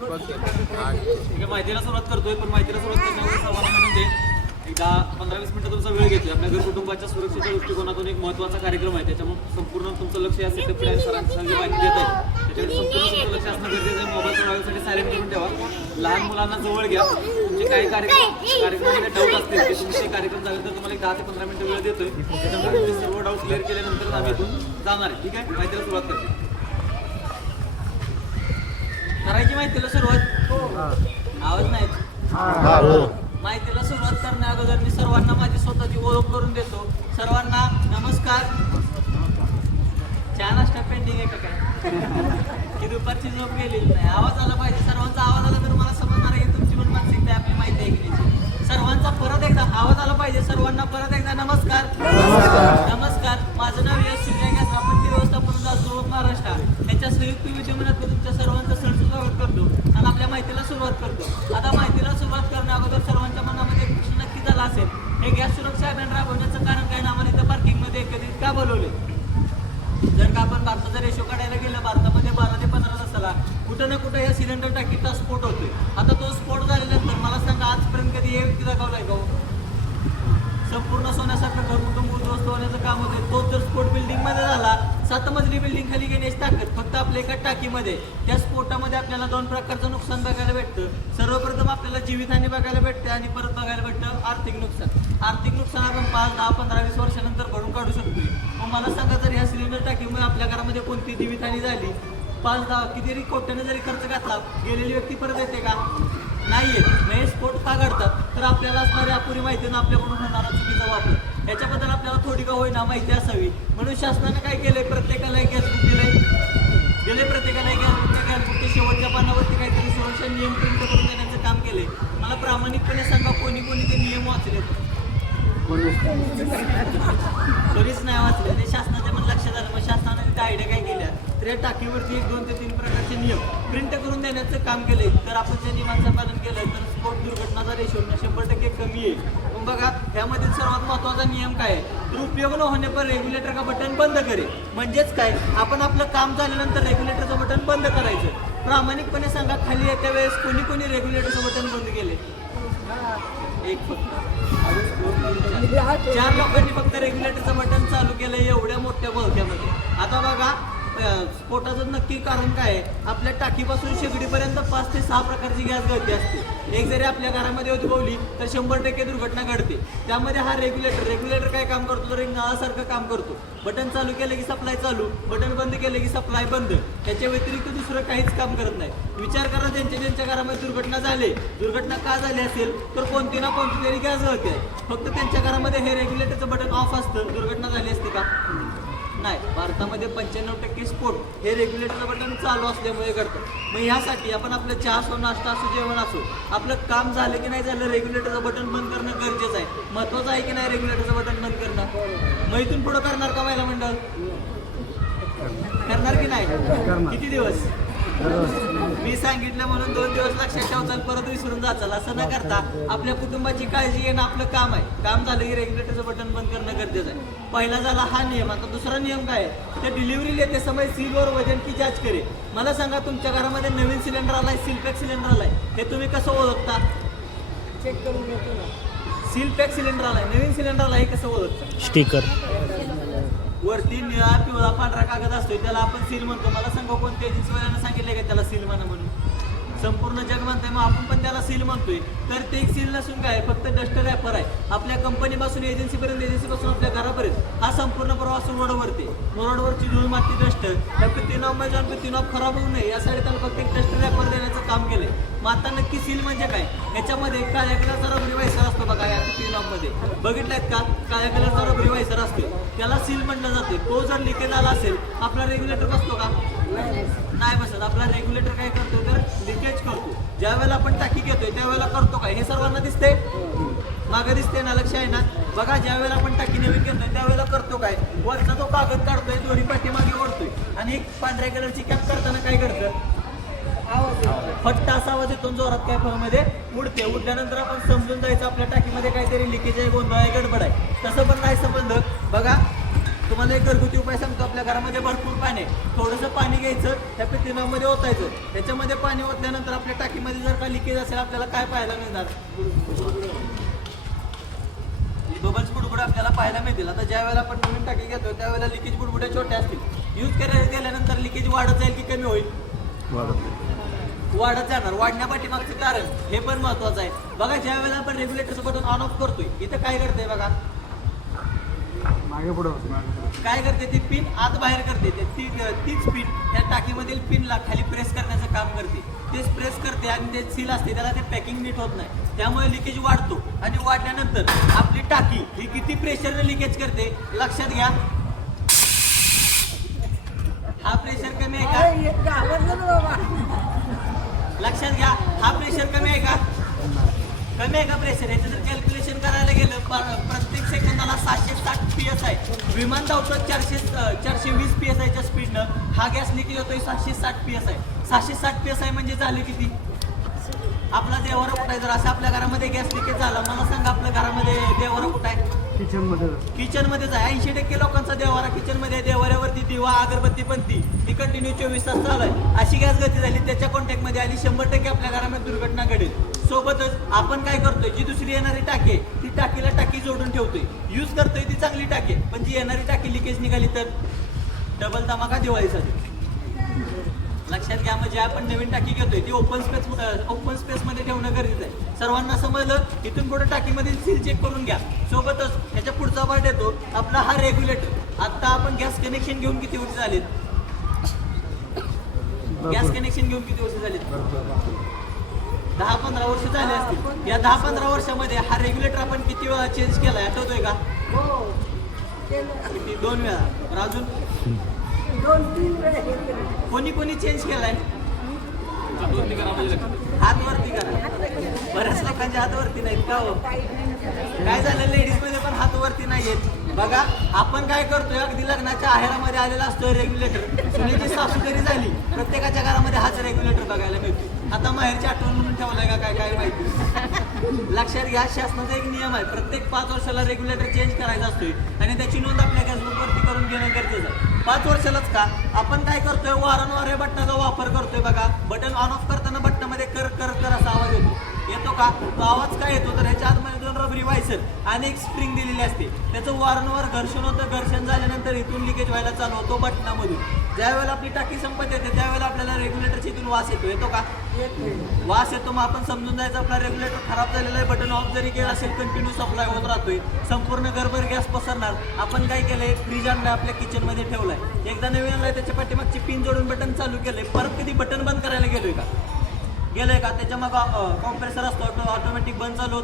ठीक आहे, माहितीला सुरुवात करतोय, पण माहितीला सुरुवात करण्यापूर्वी सर्वांना म्हणजे एक 10-15-20 मिनिटं तुमचा वेळ घेतोय. आपल्या घर कुटुंबाच्या सुरक्षेच्या दृष्टिकोनातून एक महत्त्वाचा कार्यक्रम आहे, त्याच्यामुळे संपूर्ण तुमचं लक्ष या सेटअप आणि सरांची माहिती देत आहे, त्याच्याकडे संपूर्ण तुमचं लक्ष असणं गरजेचं आहे. मोबाईल चढवण्यासाठी सायलेंट करून ठेवा. लहान मुलांना जवळ घ्या. तुमचे काही कार्यक्रमामध्ये डाऊट असतील ते तुमचे कार्यक्रम झाले तर तुम्हाला एक 10 ते 15 मिनिटं वेळ देतोय. त्याच्यामुळे तुम्ही सर्व डाऊट क्लिअर केल्यानंतर आम्ही इथून जाणार आहे. ठीक आहे, माहितीला सुरुवात करते. करायची माहितीला सुरुवात. आवाज नाही. माहितीला सुरुवात करण्या अगोदर मी सर्वांना माझी स्वतःची ओळख करून देतो. सर्वांना नमस्कार. चहा नाश्ता पेंडिंग आहे का काय की दुपारची झोप गेलेली नाही? आवाज आला पाहिजे. सर्वांचा आवाज आला तर मला समजणार आहे की तुमची पण मानसिकता आपली माहिती आहे की सर्वांचा परत एकदा आवाज आला पाहिजे. सर्वांना परत एकदा नमस्कार. नमस्कार. माझं नाव यश सूर्यगॅस आपत्ती व्यवस्थापन जातो महाराष्ट्र यांच्या संयुक्त विद्यमानात तुमच्या सर्वांचं सण स्वागत करतो आणि आपल्या माहितीला सुरुवात करतो. आता माहितीला सुरुवात करण्या अगोदर सर्वांच्या मनामध्ये एक प्रश्न नक्की झाला असेल, हे गॅस सुरक्षा अभियान राबवण्याचं कारण काय ना? आम्हाला इथं पार्किंगमध्ये एकत्रित का बोलवले? जर का आपण भारताचा रेशो काढायला गेलं, भारतामध्ये 12 ते 15 तासाला कुठं ना कुठं या सिलेंडर टाकीचा स्फोट होतोय. आता तो स्फोट झाल्यानंतर मला सांगा आजपर्यंत कधी हे व्यक्ती दाखवलाय का? संपूर्ण सोन्यासारखं घर कुटुंब उद्ध्वस्त होण्याचं काम होते. तो जर स्फोट बिल्डिंगमध्ये झाला, 7 मजली बिल्डिंग खाली घेण्याची ताकद फक्त आपल्या एका टाकीमध्ये. त्या स्फोटामध्ये आपल्याला 2 प्रकारचं नुकसान बघायला भेटतं. सर्वप्रथम आपल्याला जीवितहानी बघायला भेटते आणि परत बघायला भेटतं आर्थिक नुकसान. आर्थिक नुकसान आपण 5, 10, 15, 20 वर्षानंतर भरून काढू शकतोय. मग मला सांगा, जर ह्या सिलेंडर टाकीमुळे आपल्या घरामध्ये कोणती जीवितहानी झाली, 5-10 किती कोट्याने जरी खर्च घातला, गेलेली व्यक्ती परत येते का? नाही येत. हे स्फोट का घडतात? तर आपल्याला असणारी अपुरी माहितीनं आपल्याकडून होणारा चुकीचा वापर, याच्याबद्दल आपल्याला थोडी का होईना माहिती असावी. म्हणून शासनाने काय केलंय, प्रत्येकाला एक गॅस बुक दिलंय. प्रत्येकाला एक गॅस बुकच्या शेवटच्या पानावरती काहीतरी सुरक्षा नियम प्रिंट करून देण्याचं काम केलंय. मला प्रामाणिकपणे सांगा, कोणी ते नियम वाचलेत? कोणीच नाही वाचले. ते शासनाच्या पण लक्षात आलं. मग शासनाने तिथे आयडिया काय केल्या, तर या टाकीवरती 1, 2 ते 3 प्रकारचे नियम प्रिंट करून देण्याचं काम केलंय. तर आपण त्या नियमांचं पालन केलं तर स्फोट दुर्घटनाचा रेशो 100% कमी आहे. मग बघा, यामधील सर्वात महत्त्वाचा नियम काय आहे, दुरुपयोग न होणे पर रेग्युलेटर का बटन बंद करे. म्हणजेच काय, आपण आपलं काम झाल्यानंतर रेग्युलेटरचं बटन बंद करायचं. प्रामाणिकपणे सांगा, खाली येत्या वेळेस कोणी रेग्युलेटरचं बटन बंद केले? एक फक्त 4 लोकांनी फक्त रेग्युलेटरचं बटन चालू केलं एवढ्या मोठ्या बहक्यामध्ये. आता बघा, स्फोटाचं नक्की कारण काय आहे? आपल्या टाकीपासून शेगडीपर्यंत 5 ते 6 प्रकारची गॅस गळती असते. एक जरी आपल्या घरामध्ये उद्भवली तर 100% दुर्घटना घडते. त्यामध्ये हा रेग्युलेटर काय काम करतो, तर एक नळासारखं काम करतो. बटन चालू केलं की सप्लाय चालू, बटन बंद केलं की सप्लाय बंद. त्याच्या व्यतिरिक्त दुसरं काहीच काम करत नाही. विचार करा, ज्यांच्या घरामध्ये दुर्घटना का झाली असेल, तर कोणती ना कोणती तरी गॅस गळते. फक्त त्यांच्या घरामध्ये हे रेग्युलेटरचं बटन ऑफ असतं, दुर्घटना झाली असते का? नाही. भारतामध्ये 95% स्फोट हे रेग्युलेटरचं बटन चालू असल्यामुळे घडतं. मग ह्यासाठी आपण आपलं चहा असो, नाश्ता असो, जेवण असो, आपलं काम झालं की नाही झालं, रेग्युलेटरचं बटन बंद करणं गरजेचं आहे. महत्त्वाचं आहे की नाही रेग्युलेटरचं बटन बंद करणं? मग इथून पुढं करणार का महिला मंडळ? करणार की नाही? किती दिवस? मी सांगितलं म्हणून 2 दिवस लक्षात ठेवचाल, परत विसरून जाचाल. असं न करता आपल्या कुटुंबाची काळजी घेणं आपलं काम आहे. काम झालं की रेग्युलेटरचं बटन बंद करणं गरजेचं आहे. पहिला झाला हा नियम. आता दुसरा नियम काय आहे, ते डिलिव्हरी लेते समय सीलवर वजन की जांच करे. मला सांगा, तुमच्या घरामध्ये नवीन सिलेंडर आलाय, सीलपॅक सिलेंडर आलाय, हे तुम्ही कसं ओळखता? चेक करून घेतो ना. सीलपॅक सिलेंडर आलाय, नवीन सिलेंडर आलाय, हे कसं ओळखता? स्टिकर वरती निळा पिवळा पांढरा कागद असतोय, त्याला आपण सील म्हणतो. मला सांगा, कोणत्या एजन्सीवाल्यानं सांगितलं का त्याला सील म्हणा म्हणून? संपूर्ण जग म्हणतंय, मग आपण पण त्याला सील म्हणतोय. तर ते एक सील नसून काय, फक्त डस्ट रॅपर आहे. आपल्या कंपनीपासून एजन्सीपासून आपल्या घरापर्यंत हा संपूर्ण प्रवास रोडवरती. रोडवरची धूळ, माती, डस्ट पितीनॉब खराब होऊ नये यासाठी त्याला फक्त एक डस्ट रॅपर देण्याचं काम केलंय. मग आता नक्की सील म्हणजे काय? याच्यामध्ये काळ्या कलरचा रबरी वायसर असतो बघा, या पितीनॉबमध्ये बघितलायत का? काळ्या कलरचा रबरी वायसर असतो, त्याला सील म्हटलं जाते. तो जर लिकेज आला असेल, आपला रेग्युलेटर बसतो का? नाही बसत. आपला रेग्युलेटर काय करतो, तर लिकेज करतो. ज्या वेळेला आपण टाकी घेतोय त्यावेळेला करतो काय, हे सर्वांना दिसते? मागे दिसते ना, लक्ष आहे ना? बघा, ज्या वेळेला आपण टाकी नवीन घेतोय त्यावेळेला करतो काय, वरचा तो कागद काढतोय, दोन्ही पाठीमागे ओढतोय आणि एक पांढऱ्या कलरची कॅप करताना काय करतं, फट्ट असा आवाज येतो, जोरात काय फळमध्ये उडते. उडल्यानंतर आपण समजून जायचं आपल्या टाकीमध्ये काहीतरी लिकेज आहे, गोंधळ आहे, गडबड आहे. तसं पण नाही समजलं. बघा, तुम्हाला एक घरगुती उपाय सांगतो. आपल्या घरामध्ये भरपूर पाणी आहे, थोडंसं पाणी घ्यायचं, त्या पितीमध्ये ओतायचं. त्याच्यामध्ये पाणी ओतल्यानंतर आपल्या टाकीमध्ये जर का लिकेज असेल आपल्याला काय पाहायला मिळणार? बबल्स बुडबुडे आपल्याला पाहायला मिळतील. आता ज्या वेळेला आपण नवीन टाकी घेतो त्यावेळेला लिकेज बुडबुडे छोटे असतील. यूज करायला गेल्यानंतर लिकेज वाढत जाईल की कमी होईल? वाढत जाणार. वाढण्यापाठीमागचं कारण हे पण महत्वाचं आहे. बघा ज्या वेळेला आपण रेग्युलेटरचं बटन ऑन ऑफ करतोय इथं काय करते बघा, मागे पुढे काय करते ती पिन आत बाहेर करते. तीच पिन त्या टाकीमधील पिनला खाली प्रेस करण्याचं काम करते. तेच प्रेस करते आणि ते सील असते त्याला ते पॅकिंग नीट होत नाही, त्यामुळे लिकेज वाढतो. आणि वाढल्यानंतर आपली टाकी ही किती प्रेशरने लिकेज करते लक्षात घ्या. हा प्रेशर कमी आहे का? लक्षात घ्या, हा प्रेशर कमी आहे का? कमी आहे का प्रेशर? याचं जर कॅल्क्युलेशन करायला गेलं प्रत्येक सेकंदाला 760 PSI. विमान धावतं 420 PSIच्या स्पीडनं. हा गॅस लिकेज होतोय 760 PSI. 760 PSI म्हणजे झाले किती? आपला देवारा कुठं आहे? जर असं आपल्या घरामध्ये गॅस लिकेज झाला मला सांगा, आपल्या घरामध्ये देवारा कुठं आहे? किचनमध्येच आहे. 80% लोकांचा देवारा किचनमध्ये आहे. देवाऱ्यावरती दिवा अगरबत्ती पण ती कंटिन्यू 24 तास चालू आहे. अशी गॅस गती झाली त्याच्या कॉन्टॅक्टमध्ये आली 100% आपल्या घरामध्ये दुर्घटना घडेल. सोबतच आपण काय करतोय, जी दुसरी येणारी टाकी ती टाकीला टाकी जोडून ठेवतोय, यूज करतोय ती चांगली टाकी, पण जी येणारी टाकी लिकेज निघाली तर डबल धमाका दिवाळीसाठी. लक्षात घ्या. म्हणजे आपण नवीन टाकी घेतोय ती ओपन स्पेस मध्ये ठेवणं गरजेचं आहे. सर्वांना समजलं? इथून पुढे टाकीमधील सील चेक करून घ्या. सोबतच त्याच्या पुढचा पार्ट येतो आपला हा रेग्युलेटर. आता आपण गॅस कनेक्शन घेऊन किती वर्ष झालीत? गॅस कनेक्शन घेऊन किती वर्ष झालीत? 10-15 वर्ष झाले असतील. या 10-15 वर्षामध्ये हा रेग्युलेटर आपण किती वेळा चेंज केलाय आठवतोय का? किती? 2 वेळा. तर अजून 2-3 वेळा कोणी कोणी चेंज केलाय? हात वरती करा. बऱ्याच लोकांच्या हात वरती नाहीत का हो? काय झालं, लेडीज मध्ये पण हात वरती नाहीयेत. बघा आपण काय करतोय, अगदी लग्नाच्या आहेरामध्ये आलेला असतोय रेग्युलेटर. सुनेची सासू जरी झाली प्रत्येकाच्या घरामध्ये हाच रेग्युलेटर बघायला मिळतो. आता माहेरची आठवण म्हणून ठेवलाय का काय माहिती? लक्षात घ्या, शासनाचा एक नियम आहे, प्रत्येक 5 वर्षाला रेग्युलेटर चेंज करायचा असतोय आणि त्याची नोंद आपल्या गॅसबुकवरती करून घेणं गरजेचं आहे. 5 वर्षालाच का? आपण काय करतोय, वारंवार या बटनाचा वापर करतोय. बघा बटन ऑन ऑफ करताना बटनामध्ये कर कर कर असा आवाज येतो का? तो आवाज काय येतो तर ह्याच्या आतमध्ये 2 रबरी वायसर आणि एक स्प्रिंग दिलेली असते. त्याचं वारंवार घर्षण होतं. घर्षण झाल्यानंतर इथून लिकेज व्हायला चालू होतो बटनामधून. ज्यावेळेला आपली टाकी संपत येते त्यावेळेला आपल्याला रेग्युलेटरच्या इथून वास येतो का? वास येतो. मग आपण समजून जायचं आपला रेग्युलेटर खराब झालेला आहे. बटन ऑफ जरी केलं असेल कंटिन्यू सप्लाय होत राहतोय, संपूर्ण घरभर गॅस पसरणार. आपण काय केलंय, फ्रीज आणलाय आपल्या किचन मध्ये ठेवलाय. एकदा नवीन आणलाय त्याच्या पाठीमागची पिन जोडून बटन चालू केलंय. परत कधी बटन बंद करायला गेलोय का? गेलंय का? त्याच्या मग कॉम्प्रेसर असतो ऑटोमॅटिक बंद चालू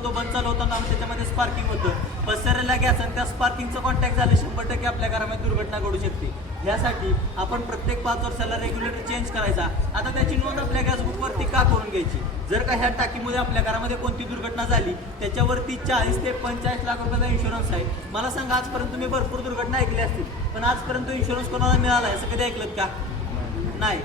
होताना त्याच्यामध्ये स्पार्किंग होतं. पसरलेला गॅस आणि त्या स्पार्किंगचं कॉन्टॅक्ट झालं 100% आपल्या घरामध्ये दुर्घटना घडू शकते. यासाठी आपण प्रत्येक 5 वर्षाला रेग्युलेटर चेंज करायचा. आता त्याची नोंद आपल्या गॅसबुकवरती का करून घ्यायची? जर का ह्या टाकीमध्ये आपल्या घरामध्ये कोणती दुर्घटना झाली त्याच्यावरती 40 ते 45 लाख रुपयाचा इन्शुरन्स आहे. मला सांगा, आजपर्यंत तुम्ही भरपूर दुर्घटना ऐकल्या असतील, पण आजपर्यंत इन्शुरन्स कोणाला मिळाला आहे असं कधी ऐकलं का? नाही.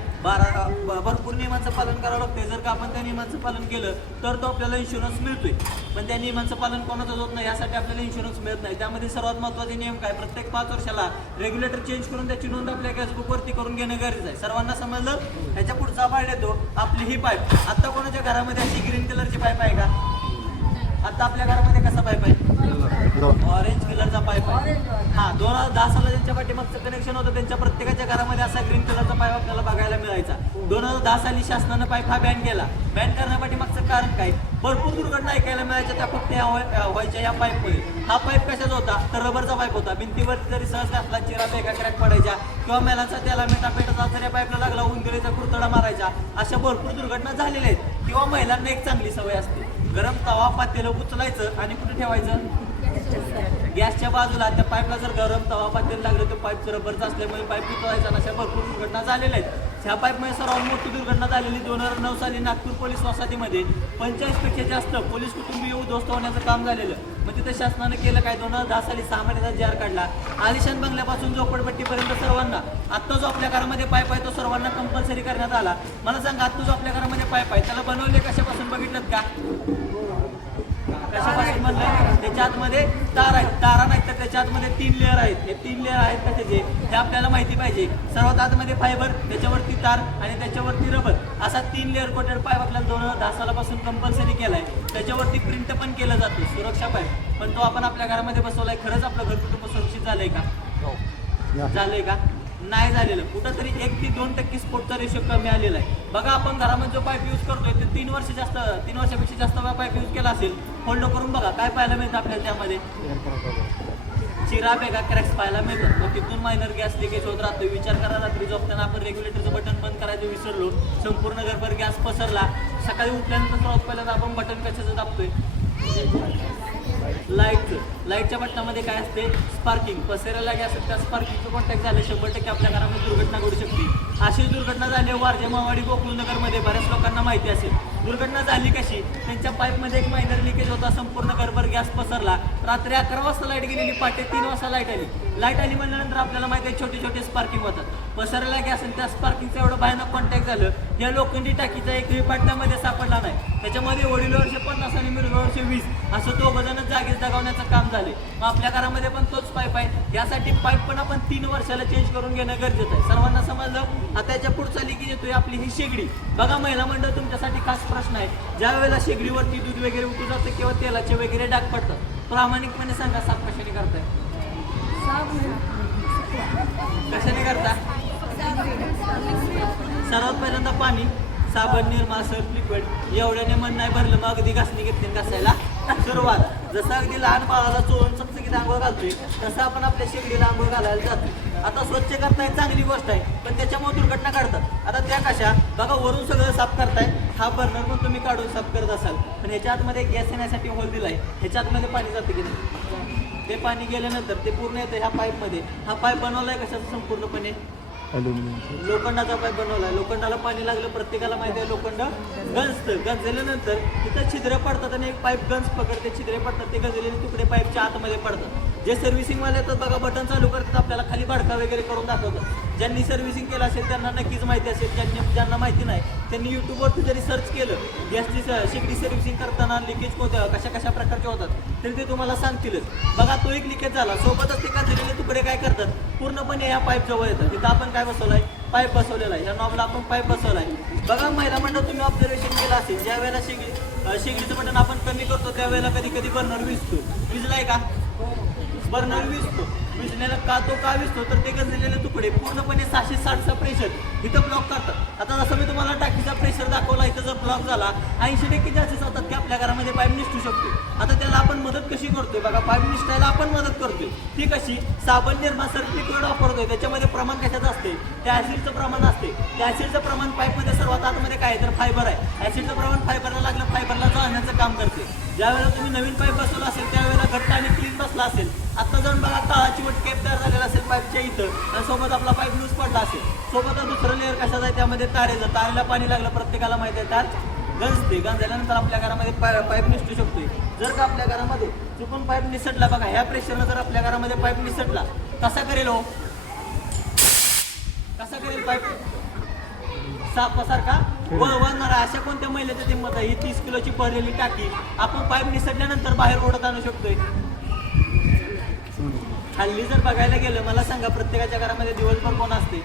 भरपूर नियमांचं पालन करावं लागतंय. जर का आपण त्या नियमांचं पालन केलं तर तो आपल्याला इन्शुरन्स मिळतोय, पण त्या नियमांचं पालन कोणाचंच होत नाही. यासाठी आपल्याला इन्शुरन्स मिळत नाही. त्यामध्ये सर्वात महत्त्वाचे नियम काय? प्रत्येक 5 वर्षाला रेग्युलेटर चेंज करून त्याची नोंद आपल्या गॅसबुकवरती करून घेणं गरजेचं आहे. सर्वांना समजलं? ह्याच्या पुढचा पार्ट येतो आपली ही पाईप. आता कोणाच्या घरामध्ये अशी ग्रीन कलरची पाईप आहे का? आता आपल्या घरामध्ये कसा पाईप आहे? ऑरेंज कलरचा पाईप आहे. हा, 2010 साला ज्यांच्या पाठीमागचं कनेक्शन होतं त्यांच्या प्रत्येकाच्या घरामध्ये असा ग्रीन कलरचा पाईप आपल्याला बघायला मिळायचा. 2010 साली शासनानं पाईप हा बॅन केला. बॅन करण्यापाठीमागचं कारण काय? भरपूर दुर्घटना ऐकायला मिळायच्या त्या फक्त व्हायच्या या पाईपमध्ये. हा पाईप कशाचा होता तर रबरचा पाईप होता. भिंतीवरती जरी सहज घातला चिरा बेगा क्रॅक पडायच्या किंवा मेलांचा त्याला मेटापेटाचा जर या पाईपला लागला उंदीरीचा कुरतडा मारायचा. अशा भरपूर दुर्घटना झालेल्या आहेत. किंवा महिलांना एक चांगली सवय असते, गरम तवा पातेलं उचलायचं आणि कुठे ठेवायचं? गॅसच्या बाजूला. त्या पाईपला जर गरम तवा पातेलं लागलं तर पाईप रबरचा असल्यामुळे पाईप उचलायचा. अशा भरपूर दुर्घटना झालेल्या आहेत. ह्या पाईपमुळे सर्वात मोठी दुर्घटना झालेली 2009 साली नागपूर पोलीस वसाहतीमध्ये 45पेक्षा जास्त पोलीस कुटुंबीय उद्ध्वस्त होण्याचं काम झालेलं. मग तिथे शासनानं केलं काय? 2010 साली 6 महिन्याचा जार काढला. आलिशान बंगल्यापासून झोपडपट्टीपर्यंत सर्वांना. आत्ता जो आपल्या घरामध्ये पाईप आहे तो सर्वांना कंपल्सरी करण्यात आला. मला सांगा, आत्ता जो आपल्या घरामध्ये पाईप आहे त्याला बनवले कशापासून बघितलं का? कशापासून म्हणलं? त्याच्या आतमध्ये तार आहेत, तारा नाहीत तर त्याच्या आतमध्ये 3 लेअर आहेत. हे 3 लेअर आहेत का त्याचे हे आपल्याला माहिती पाहिजे. सर्वात आतमध्ये फायबर, त्याच्यावरती तार आणि त्याच्यावरती रबर, असा 3 लेअर कोटेड पाईप आपल्याला 2010 सालापासून कंपल्सरी केलाय. त्याच्यावरती प्रिंट पण केलं जातं सुरक्षा पाईप, पण तो आपण आपल्या घरामध्ये बसवलाय. खरंच आपलं घर कुटुंब सुरक्षित झालंय का? झालंय का? नाही झालेलं. कुठंतरी 1 ते 2% स्फोटचा रेशो कमी आलेला आहे. बघा आपण घरामध्ये जो पाईप यूज करतोय ते 3 वर्षापेक्षा जास्त वेळा पाईप यूज केला असेल, होल्ड करून बघा काय पाहायला मिळतं आपल्याला त्यामध्ये. चिरा बेगा क्रॅक्स पाहायला मिळतात. मग तिथून मायनर गॅस लिकेज होत राहतो. विचार करा, रात्री झोपताना आपण रेग्युलेटरचं बटन बंद करायचं विसरलो, संपूर्ण घरभर गॅस पसरला. सकाळी उठल्यानंतर सर्वात पहिल्यांदा आपण बटन कशाचं दाबतोय? लाईटच्या बटनामध्ये काय असते? स्पार्किंग. पसरलेला गॅस त्या स्पार्किंगचं कॉन्टॅक्ट झालं 100% आपल्या घरामध्ये दुर्घटना घडू शकते. अशी दुर्घटना झाली वारजे, मावाडी, गोकुळनगरमध्ये बऱ्याच लोकांना माहिती असेल. दुर्घटना झाली कशी? त्यांच्या पाईपमध्ये एक मायनर लिकेज होता, संपूर्ण घरभर गॅस पसरला. रात्री 11 वाजता लाईट गेलेली, पहाटे 3 वाजता लाईट आली. लाईट आली म्हणल्यानंतर आपल्याला माहिती आहे छोटे छोटे स्पार्किंग होतात. पसरलेला गॅस आणि त्या स्पार्किंगचं एवढं भयानक कॉन्टॅक्ट झालं, या लोखंडी टाकीचा एकही पार्ट त्यामध्ये सापडला नाही. त्याच्यामध्ये वडील वर्ष 50 आणि मुलगा वर्ष 20 असं 2 जण जागीच दगावण्याचं काम झाले. मग आपल्या घरामध्ये पण तोच पाईप आहे. यासाठी पाईप पण आपण 3 वर्षाला चेंज करून घेणं गरजेचं आहे. सर्वांना समजलं? आता याच्या पुढचा लिकेज येतोय आपली ही शेगडी. बघा महिला मंडळ, तुमच्यासाठी खास प्रश्न आहे. ज्या वेळेला शेगडीवरती दूध वगैरे उतू जातं किंवा तेलाचे वगैरे डाग पडतात, प्रामाणिकपणे सांगा साफ कशाने करताय? कशाने करता? सर्वात पहिल्यांदा पाणी, साबण, निरमा, सर्फ लिक्विड एवढ्याने मन नाही भरलं, मग अगदी घासणी घेतली घासायला सुरुवात. जसं अगदी लहान बाळाला चोळून चकचकीत आंघोळ घालतोय तसं आपण आपल्या शेगडीला आंघोळ घालायला जातोय. आता स्वच्छ करताय चांगली गोष्ट आहे, पण त्याच्यामुळे दुर्घटना घडतात. आता त्या कशा? बघा वरून सगळं साफ करताय, हा बर्नर पण तुम्ही काढून साफ करत असाल, पण ह्याच्या आतमध्ये गॅस येण्यासाठी होल दिलाय. ह्याच्या आतमध्ये पाणी जातं की नाही? ते पाणी गेल्यानंतर ते पूर्ण येतं ह्या पाईपमध्ये. हा पाईप बनवलाय कशाचा? संपूर्णपणे लोखंडाचा पाईप बनवलाय. लोखंडाला पाणी लागलं, प्रत्येकाला माहिती आहे लोखंड गंजतं. गंजल्यानंतर तिथं छिद्र पडतात आणि एक पाईप गंज पकडते, छिद्रे पडतात, ते गंजलेले तुकडे पाईपच्या आतमध्ये पडतात. जे सर्व्हिसिंगवाले येतात बघा, बटन चालू करतात, आपल्याला खाली भाडका वगैरे करून दाखवतात. ज्यांनी सर्व्हिसिंग केलं असेल त्यांना नक्कीच माहिती असेल. ज्यांना माहिती नाही त्यांनी यूट्यूबवरती जरी सर्च केलं गॅसची शेगडी सर्व्हिसिंग करताना लिकेज कोणत्या कशा प्रकारचे होतात तरी ते तुम्हाला सांगतीलच. बघा तो एक लिकेज झाला, सोबतच ते गंजलेले तुकडे काय करतात? पूर्णपणे या पाईप जवळ येतात. तिथं आपण काय बसवलाय? पाईप बसवलेला आहे. या नॉबला आपण पाईप बसवलाय. बघा महिला मंडळ, तुम्ही ऑब्झर्वेशन केलं असेल, ज्या वेळेला शेगडीचं बटन आपण कमी करतो त्यावेळेला कधी कधी बर्नर विजतो. विजलाय का? बर्नर विजतो. विजलेला का विजतो? तर ते गंजलेले तुकडे पूर्णपणे 660चा प्रेशर इथं ब्लॉक करतात. आता जसं मी तुम्हाला टाकीचा प्रेशर दाखवला, इथं जर ब्लॉक झाला 80% चान्सेस होतात की आपल्या घरामध्ये पाईप निसटू शकतो. आता त्याला आपण मदत कशी करतोय? बघा, पाईप निसटायला आपण मदत करतोय. ती कशी? साबण, निरमा, सर्फ लिक्विड वापरतोय. त्याच्यामध्ये प्रमाण कशाचं असते? त्या ऍसिडचं प्रमाण असते. त्या ऍसिडचं प्रमाण पाईपमध्ये सर्वात आतमध्ये काय आहे? तर फायबर आहे. ऍसिडचं प्रमाण फायबरला लागलं, फायबरला जाळण्याचं काम करते. ज्यावेळेला तुम्ही नवीन पाईप बसवला असेल त्यावेळेला घट्ट आणि क्लीन बसला असेल. आता जाऊन बघा, तळाची वट केप तयार झालेला असेल पाईपच्या इथं आणि सोबत आपला पाईप लूज पडला असेल. सोबतच दुसरं लेअर कशाचं आहे? त्यामध्ये तारेचं. तारेला पाणी लागलं, प्रत्येकाला माहिती आहे तार गंजते. गंजल्यानंतर आपल्या घरामध्ये पाईप निसटू शकतोय. जर का आपल्या घरामध्ये चुकून पाईप निसटला, बघा ह्या प्रेशरनं जर आपल्या घरामध्ये पाईप निसटला, कसा करेल हो? कसा करेल पाईप? सापासारखा वळणारा. अशा कोणत्या महिलेचं ते मत आहे? ही 30 किलोची भरलेली टाकी आपण पाईप निसटल्यानंतर बाहेर ओढत आणू शकतोय. हल्ली जर बघायला गेलं, मला सांगा प्रत्येकाच्या घरामध्ये दिवसभर कोण असते?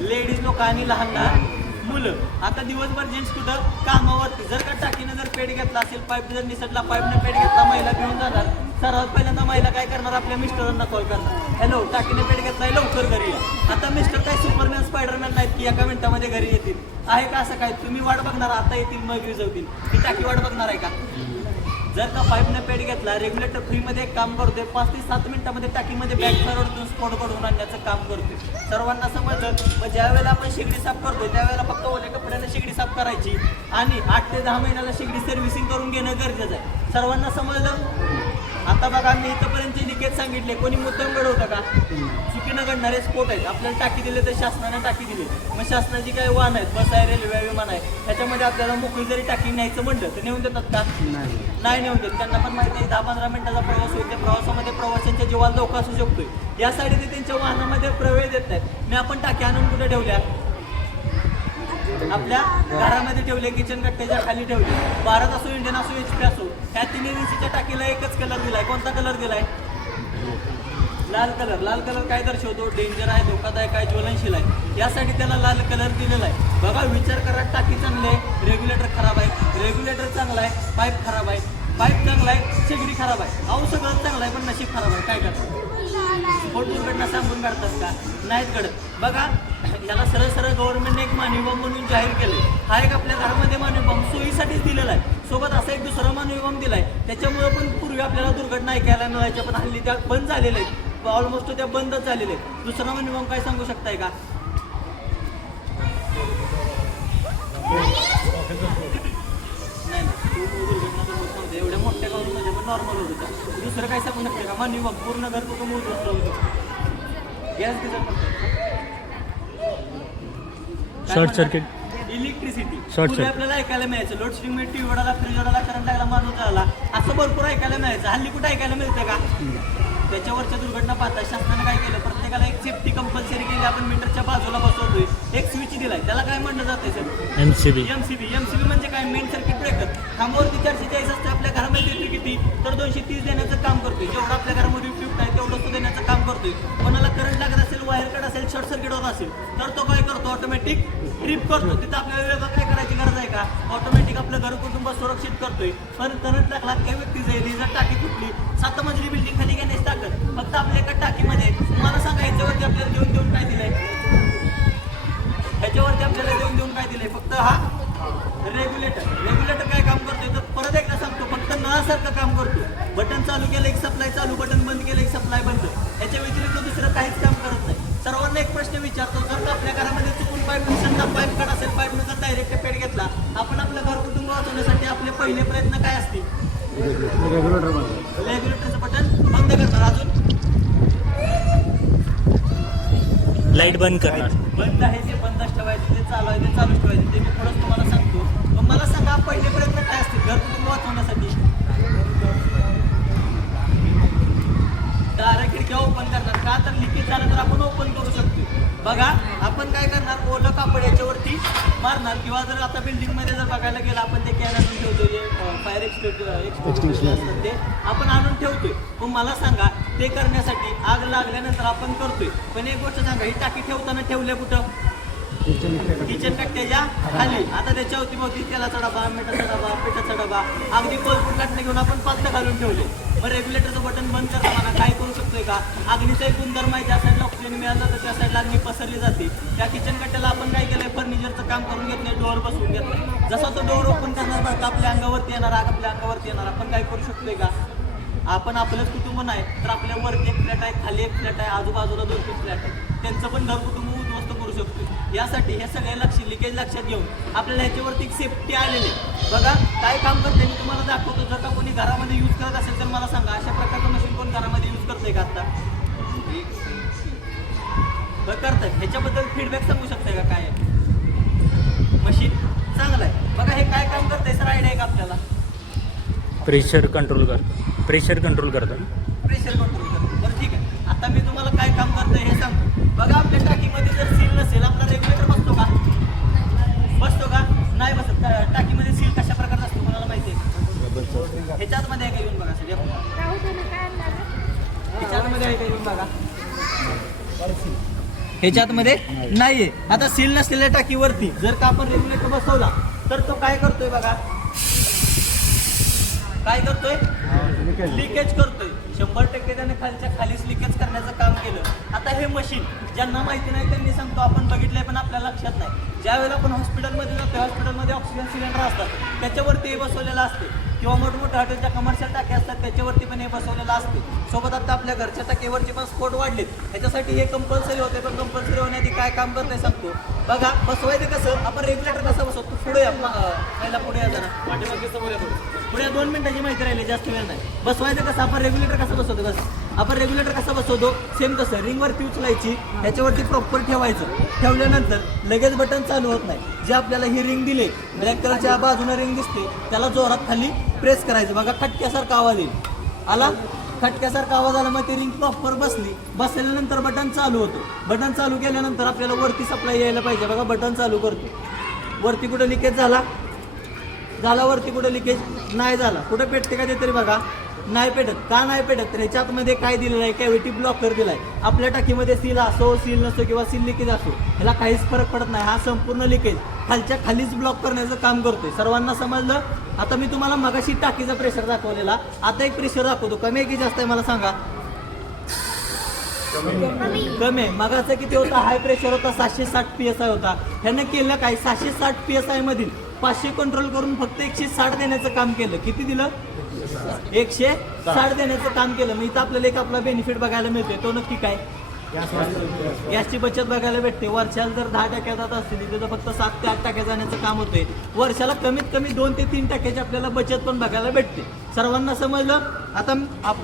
लेडीज लोक आणि लहान लहान मुलं. आता दिवसभर जेंट्स कुठं? कामावरती. जर का टाकीनं जर पेड घेतला असेल, पाईप जर निसटला, पाईपनं पेड घेतला, महिला घेऊन जाणार. सर्वात पहिल्यांदा महिला काय करणार? आपल्या मिस्टरांना कॉल करणार, हॅलो टाकीने पेड घेतलाय, लवकर घरी या. आता मिस्टर काय सुपरमॅन स्पायडरमॅन नाहीत की एका मिनिटामध्ये घरी येतील. आहे का असं काय? तुम्ही वाट बघणार, आता येतील मग विजवतील. ती टाकी वाट बघणार आहे का? जर का पाईपने पेड घेतला, रेग्युलेटर फ्रीमध्ये एक काम करतोय, 5 ते 7 मिनिटामध्ये टाकीमध्ये बॅक फॉरवर्डून स्फोट घडवून आणण्याचं काम करतोय. सर्वांना समजलं? मग ज्या वेळेला आपण शेगडी साफ करतोय त्यावेळेला फक्त ओल्या कपड्याने शेगडी साफ करायची आणि 8 ते 10 महिन्याला शेगडी सर्व्हिसिंग करून घेणं गरजेचं आहे. सर्वांना समजलं? आता बघा, मी इथंपर्यंतचे लिकेज सांगितले. कोणी मुद्दाम घडवतं का? चुकीनं घडणारे स्फोट आहेत. आपल्याला टाकी दिले तर शासनाने टाकी दिली, मग शासनाची काही वाहन आहेत, बस आहे, रेल्वे, विमान आहे, त्याच्यामध्ये आपल्याला मोकळी जरी टाकी न्यायचं म्हणलं तर नेऊन देतात का? नाही नेऊन देत. त्यांना पण माहिती आहे 10-15 मिनिटाचा प्रवास होईल. त्या प्रवासामध्ये प्रवाशांच्या जीवाला धोका असू शकतोय. यासाठी ते त्यांच्या वाहनामध्ये प्रवेश देत नाहीत. मी आपण टाकी आणून कुठे ठेवल्या? आपल्या घरामध्ये ठेवले, किचन कट्ट्याच्या खाली ठेवले. भारत असो, इंडियन असो, HP असो, ह्या तिन्ही विसीच्या टाकीला एकच कलर दिलाय. कोणता कलर दिलाय? लाल कलर. लाल कलर काय दर्शवतो? डेंजर आहे, धोकादायक आहे, ज्वलनशील आहे. यासाठी त्याला लाल कलर दिलेला आहे. बघा, विचार करा, टाकी चांगली आहे, रेग्युलेटर खराब आहे, रेग्युलेटर चांगला आहे, पाईप खराब आहे, पाईप चांगला आहे, शेगडी खराब आहे. अहो सगळं चांगलं आहे, पण नशीब खराब आहे. काय करतात? स्फोट दुर्घटना सांगून काढतात का? नाहीत घडत. बघा, याला सरळ सरळ गव्हर्नमेंटने एक मानवी बॉम्ब म्हणून जाहीर केले. हा एक आपल्या घरामध्ये मानवी बॉम्ब सोयीसाठीच दिलेला आहे. सोबत असा एक दुसरा मानवी बॉम्ब दिलाय. त्याच्यामुळे पण पूर्वी आपल्याला दुर्घटना ऐकायला मिळायच्या, पण हल्ली त्या बंद झालेल्या आहेत. ऑलमोस्ट त्या बंदच झालेले आहेत. दुसरा मानवी बॉम्ब काय सांगू शकताय का? नाही, दुर्घटना तर होत नव्हते एवढ्या मोठ्या गावामध्ये, पण नॉर्मल होत होतं. दुसरं काय सांगू शकते का? मानवी बॉम्ब पूर्ण घर कुटुंब उद्ध्वस्त होतं. गॅस दिला, शॉर्ट सर्किट, इलेक्ट्रिसिटी शॉर्ट पूर्वी आपल्याला ऐकायला मिळायचं. लोडशेडिंग मध्ये टीव्ही वडाला, फ्रीज वडाला, करंट लागला, माणूस झाला, असं भरपूर ऐकायला मिळायचं. हल्ली कुठं ऐकायला मिळतं का? त्याच्यावरच्या दुर्घटना पाहता शासनाने काय केलं? प्रत्येकाला एक सेफ्टी कंपल्सरी केली. आपण मीटरच्या बाजूला बसवतोय, एक स्विच दिलाय. त्याला काय म्हणलं जातंय सर? MCB. एमसीबी म्हणजे काय? Main circuit breaker. खांबावरती 440 असते, आपल्या घरामध्ये येतोय किती? तर 230 देण्याचं काम करतोय. जेवढं आपल्या घरामध्ये उपयुक्त आहे तेवढं तो देण्याचं काम करतोय. कोणाला करंट लागत असेल, वायर कट असेल, शॉर्ट सर्किट होत असेल, तर तो काय करतो? ऑटोमॅटिक ट्रिप करतो. तिथं आपल्याला वेगळं काय करायची गरज आहे का? ऑटोमॅटिक आपलं घर कुटुंब सुरक्षित करतोय. पण करंट लागला, काही व्यक्ती जाईल, जर टाकी तुटली, 7 मजली बिल्डिंग खाली घेण्याची ताकद फक्त आपल्या एका टाकीमध्ये. तुम्हाला सांगा, ह्याच्यावरती आपल्याला देऊन काय दिलंय? ह्याच्यावरती आपल्याला देऊन काय दिलंय? फक्त हा रेग्युलेटर. रेग्युलेटर काय काम करतोय? तर परत एकदा सांगतो, फक्त नळासारखं काम करतो. बटन चालू केलं एक सप्लाय चालू, बटन बंद केलं एक सप्लाय बंद. याच्या व्यतिरिक्त दुसरं काहीच काम करत नाही. सर्वांना एक प्रश्न विचारतो, जर का आपल्या घरामध्ये चुकून पाईप समजा पाईप कट असेल, पाईप नंतर डायरेक्ट पेट घेतला, आपण आपलं घर कुटुंब वाचवण्यासाठी आपले पहिले प्रयत्न काय असतील? रेग्युलेटरचं बटन बंद करणार. अजून लाईट बंद करणार. बंद आहे ते बंदच ठेवायचं, ते चालू आहे ते चालूच ठेवायचं. ते मी थोडंच तुम्हाला सांगतो. पण मला सांगा, पहिले प्रयत्न काय असतील घर कुटुंब वाचवण्यासाठी? दारा खिडक्या ओपन करणार का? तर लिकेज झालं तर आपण ओपन करू शकतो. बघा, आपण काय करणार? ओलं कापड याच्यावरती मारणार. किंवा जर आता बिल्डिंगमध्ये जर बघायला गेलं, आपण ते कॅन आणून ठेवतो, जे फायर एक्सटिंग्विशर असतात ते आपण आणून ठेवतोय. पण मला सांगा, ते करण्यासाठी आग लागल्यानंतर आपण करतोय. पण एक गोष्ट सांगा, ही टाकी ठेवताना ठेवल्या कुठं? किचन कट्ट्याच्या खाली. आता त्याच्यावरती भोवती तेलाचा डबा, मिठाचा डबा, पिठाचा डबा, अगदी कोलपूर काटणे घेऊन आपण पालथं घालून ठेवले. मग रेग्युलेटरचं बटन बंद करताना काय करू शकतोय का? अग्नीचा एक गुणधर्म आहे, ज्या साईडला ऑक्सिजन मिळालं तर त्या साईडला अग्नी पसरली जाते. त्या किचन कट्ट्याला आपण काय केलंय? फर्निचरचं काम करून घेतलंय, डोअर बसवून घेतलंय. जसा तो डोअर ओपन करणार बरं का, आपल्या अंगावरती येणार, आग आपल्या अंगावरती येणार. आपण काय करू शकतोय का? आपण आपलंच कुटुंब नाही तर आपल्या वरती एक फ्लॅट आहे, खाली एक फ्लॅट आहे, आजूबाजूला 2-3 फ्लॅट आहे, त्यांचं पण घर कुटुंब उद्ध्वस्त करू शकतो. यासाठी हे सगळे लिकेज लक्षात घेऊन आपल्याला ह्याच्यावरती एक सेफ्टी आलेली आहे. बघा, काय काम करते मी तुम्हाला दाखवतो. जर का कोणी घरामध्ये यूज करत असेल तर मला सांगा, अशा प्रकारचं मशीन कोण घरामध्ये यूज करतंय का आता? करताय. ह्याच्याबद्दल फीडबॅक सांगू शकताय का? काय मशीन चांगलं आहे. बघा, हे काय काम करतंय सर? आयडिया आहे का आपल्याला? प्रेशर कंट्रोल करतं. प्रेशर कंट्रोल करतं. बरं, ठीक आहे. आता मी तुम्हाला काय काम करतंय हे सांगतो. बघा, आपल्या टाकीमध्ये जर सील नसेल, आपला रेग्युलेटर बसतो का? बसतो का? नाही बसत. टाकीमध्ये सील कशा प्रकारचा असतो कोणाला माहिती आहे? ह्याच्यामध्ये आहे का? येऊन बघा सर, ह्याच्यामध्ये आहे का? येऊन बघा. ह्याच्यामध्ये नाहीये. आता सील नसलेल्या टाकीवरती जर का आपण रेग्युलेटर बसवला तर तो काय करतोय? बघा, काय करतोय? लिकेज करतोय. 100% त्याने खालच्या खालीच लिकेज करण्याचं काम केलं. आता हे मशीन ज्यांना माहिती नाही त्यांनी सांगतो, आपण बघितलंय पण आपल्या लक्षात नाही. ज्या वेळेला आपण हॉस्पिटलमध्ये जातो, हॉस्पिटलमध्ये ऑक्सिजन सिलेंडर असतात, त्याच्यावरती हे बसवलेलं असते. किंवा मोठमोठ्या हॉटेलच्या कमर्शियल टाक्या असतात, त्याच्यावरती पण हे बसवलेलं असते. सोबत आता आपल्या घरच्या टाकीवरची पण स्फोट वाढलेत. ह्याच्यासाठी हे कंपल्सरी होते. पण कंपल्सरी होण्याआधी काय काम करतंय सांगतो. बघा, बसवायचं कसं? आपण रेग्युलेटर कसं बसवतो? पुढे पहिला पुढे या जरा, पाठीमागे समोर या थोडं. पुढे 2 मिनिटाची माहिती राहिली, जास्त वेळ नाही. बसवायचं कसं? आपण रेग्युलेटर कसं बसवतो? बस आपण रेग्युलेटर कसं बसवतो? सेम कसं, रिंगवरती उचलायची, ह्याच्यावरती प्रॉपर ठेवायचं. ठेवल्यानंतर लगेच बटन चालू होत नाही. जे आपल्याला ही रिंग दिली, ब्लॅक कलरच्या बाजूने रिंग दिसते, त्याला जोरात खाली प्रेस करायचं. बघा, खटक्यासारखा आवाज येईल. आला? खटक्यासारखा आवाज आला, मग ती रिंग प्रॉपर बसली. बसल्यानंतर बटन चालू होतं. बटन चालू केल्यानंतर आपल्याला वरती सप्लाय यायला पाहिजे. बघा, बटन चालू करतो. वरती कुठं लिकेज झाला वरती कुठं लिकेज नाही झाला. कुठं पेटते का ते तरी बघा, नाही पेटत. का नाही पेटत तर ह्याच्यात मध्ये काय दिलेलं आहे, कॅव्हिटी ब्लॉकर दिलाय. आपल्या टाकीमध्ये सील असो सील नसो किंवा सील लिकेज असो ह्याला काहीच फरक पडत नाही. हा संपूर्ण लिकेज खालच्या खालीच ब्लॉक करण्याचं काम करतोय. सर्वांना समजलं. आता मी तुम्हाला मगाशी टाकीचा प्रेशर दाखवलेला, आता एक प्रेशर दाखवतो. कमी आहे की जास्त आहे मला सांगा? कमी आहे. मगाचा किती होता? हाय प्रेशर होता 760 PSI होता. ह्यानं केलं काय, 760 PSI मधील 500 कंट्रोल करून फक्त 160 देण्याचं काम केलं. किती दिलं? 160 देण्याचं काम केलं. मी इथं आपल्याला एक आपला बेनिफिट बघायला मिळतोय. तो नक्की काय? गॅसची बचत बघायला भेटते. वर्षाला जर 10 टाक्या जात असतील तिथं फक्त 7 ते 8 टाक्या जाण्याचं काम होतंय. वर्षाला कमीत कमी 2 ते 3 टाक्याची आपल्याला बचत पण बघायला भेटते. सर्वांना समजलं. आता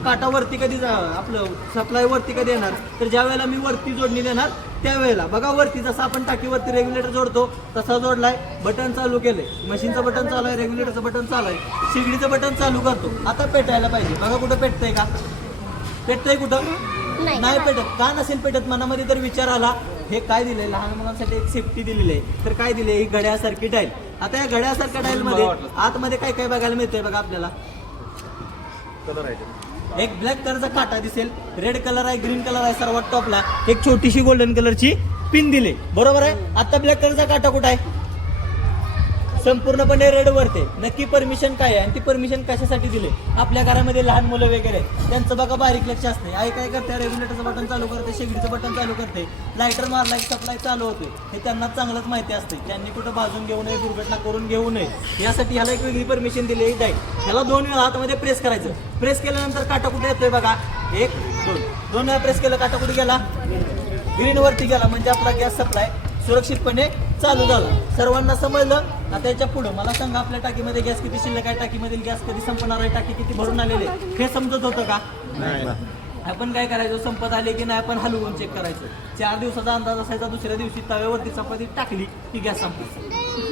काटा वरती कधी आपलं सप्लाय वरती कधी येणार तर ज्या वेळेला मी वरती जोडणी देणार त्यावेळेला बघा, वरती जसं आपण टाकीवरती रेग्युलेटर जोडतो तसा जोडलाय. बटन चालू केलंय, मशीनचं बटन चालू आहे, रेग्युलेटरचं बटन चालू आहे, शिगडीचं बटन चालू करतो. आता पेटायला पाहिजे. बघा कुठं पेटतंय का? पेटतंय कुठं? नाही पेटत. का नसेल पेटत? मनामध्ये तर विचार आला, हे काय दिलंय लहान मुलांसाठी एक सेफ्टी दिलेली आहे. तर काय दिले? ही घड्यासारखी डायल. आता या घड्यासारख्या डायल मध्ये आतमध्ये काय काय बघायला मिळतंय बघा आपल्याला. एक ब्लॅक कलरचा काटा दिसेल, रेड कलर आहे, ग्रीन कलर आहे, सर्वात टॉपला एक छोटीशी गोल्डन कलरची पिन दिली. बरोबर आहे. आता ब्लॅक कलरचा काटा कुठं आहे? संपूर्णपणे रेड वरते. नक्की परमिशन काय आहे आणि ती परमिशन कशासाठी दिली? आपल्या घरामध्ये लहान मुलं वगैरे त्यांचं बघा बारीक लक्ष असते. आई काय करते? रेग्युलेटरचं बटन चालू करते, शेगडीचं बटन चालू करते, लायटर मारला की सप्लाय चालू होते. हे त्यांना चांगलंच माहिती असते. त्यांनी कुठं भाजून घेऊ नये, दुर्घटना करून घेऊ नये यासाठी ह्याला एक वेगळी परमिशन दिली आहे. ह्याला 2 वेळा हातामध्ये प्रेस करायचं. प्रेस केल्यानंतर काटा कुठे येतोय बघा, 1 2 वेळा प्रेस केलं, काटा कुठे गेला? ग्रीन वरती गेला. म्हणजे आपला गॅस सप्लाय सुरक्षितपणे चालू झाला. सर्वांना समजलं. आता याच्या पुढे मला सांगा, आपल्या टाकीमध्ये गॅस किती शिल्लक आहे, टाकीमधील गॅस कधी संपणार आहे, टाकी किती भरून आलेली आहे हे समजत होतं का? आपण काय करायचं? संपत आले की नाही आपण हलवून चेक करायचं. 4 दिवसाचा अंदाज असायचा, दुसऱ्या दिवशी तव्यावरती चपाती टाकली की गॅस संपली.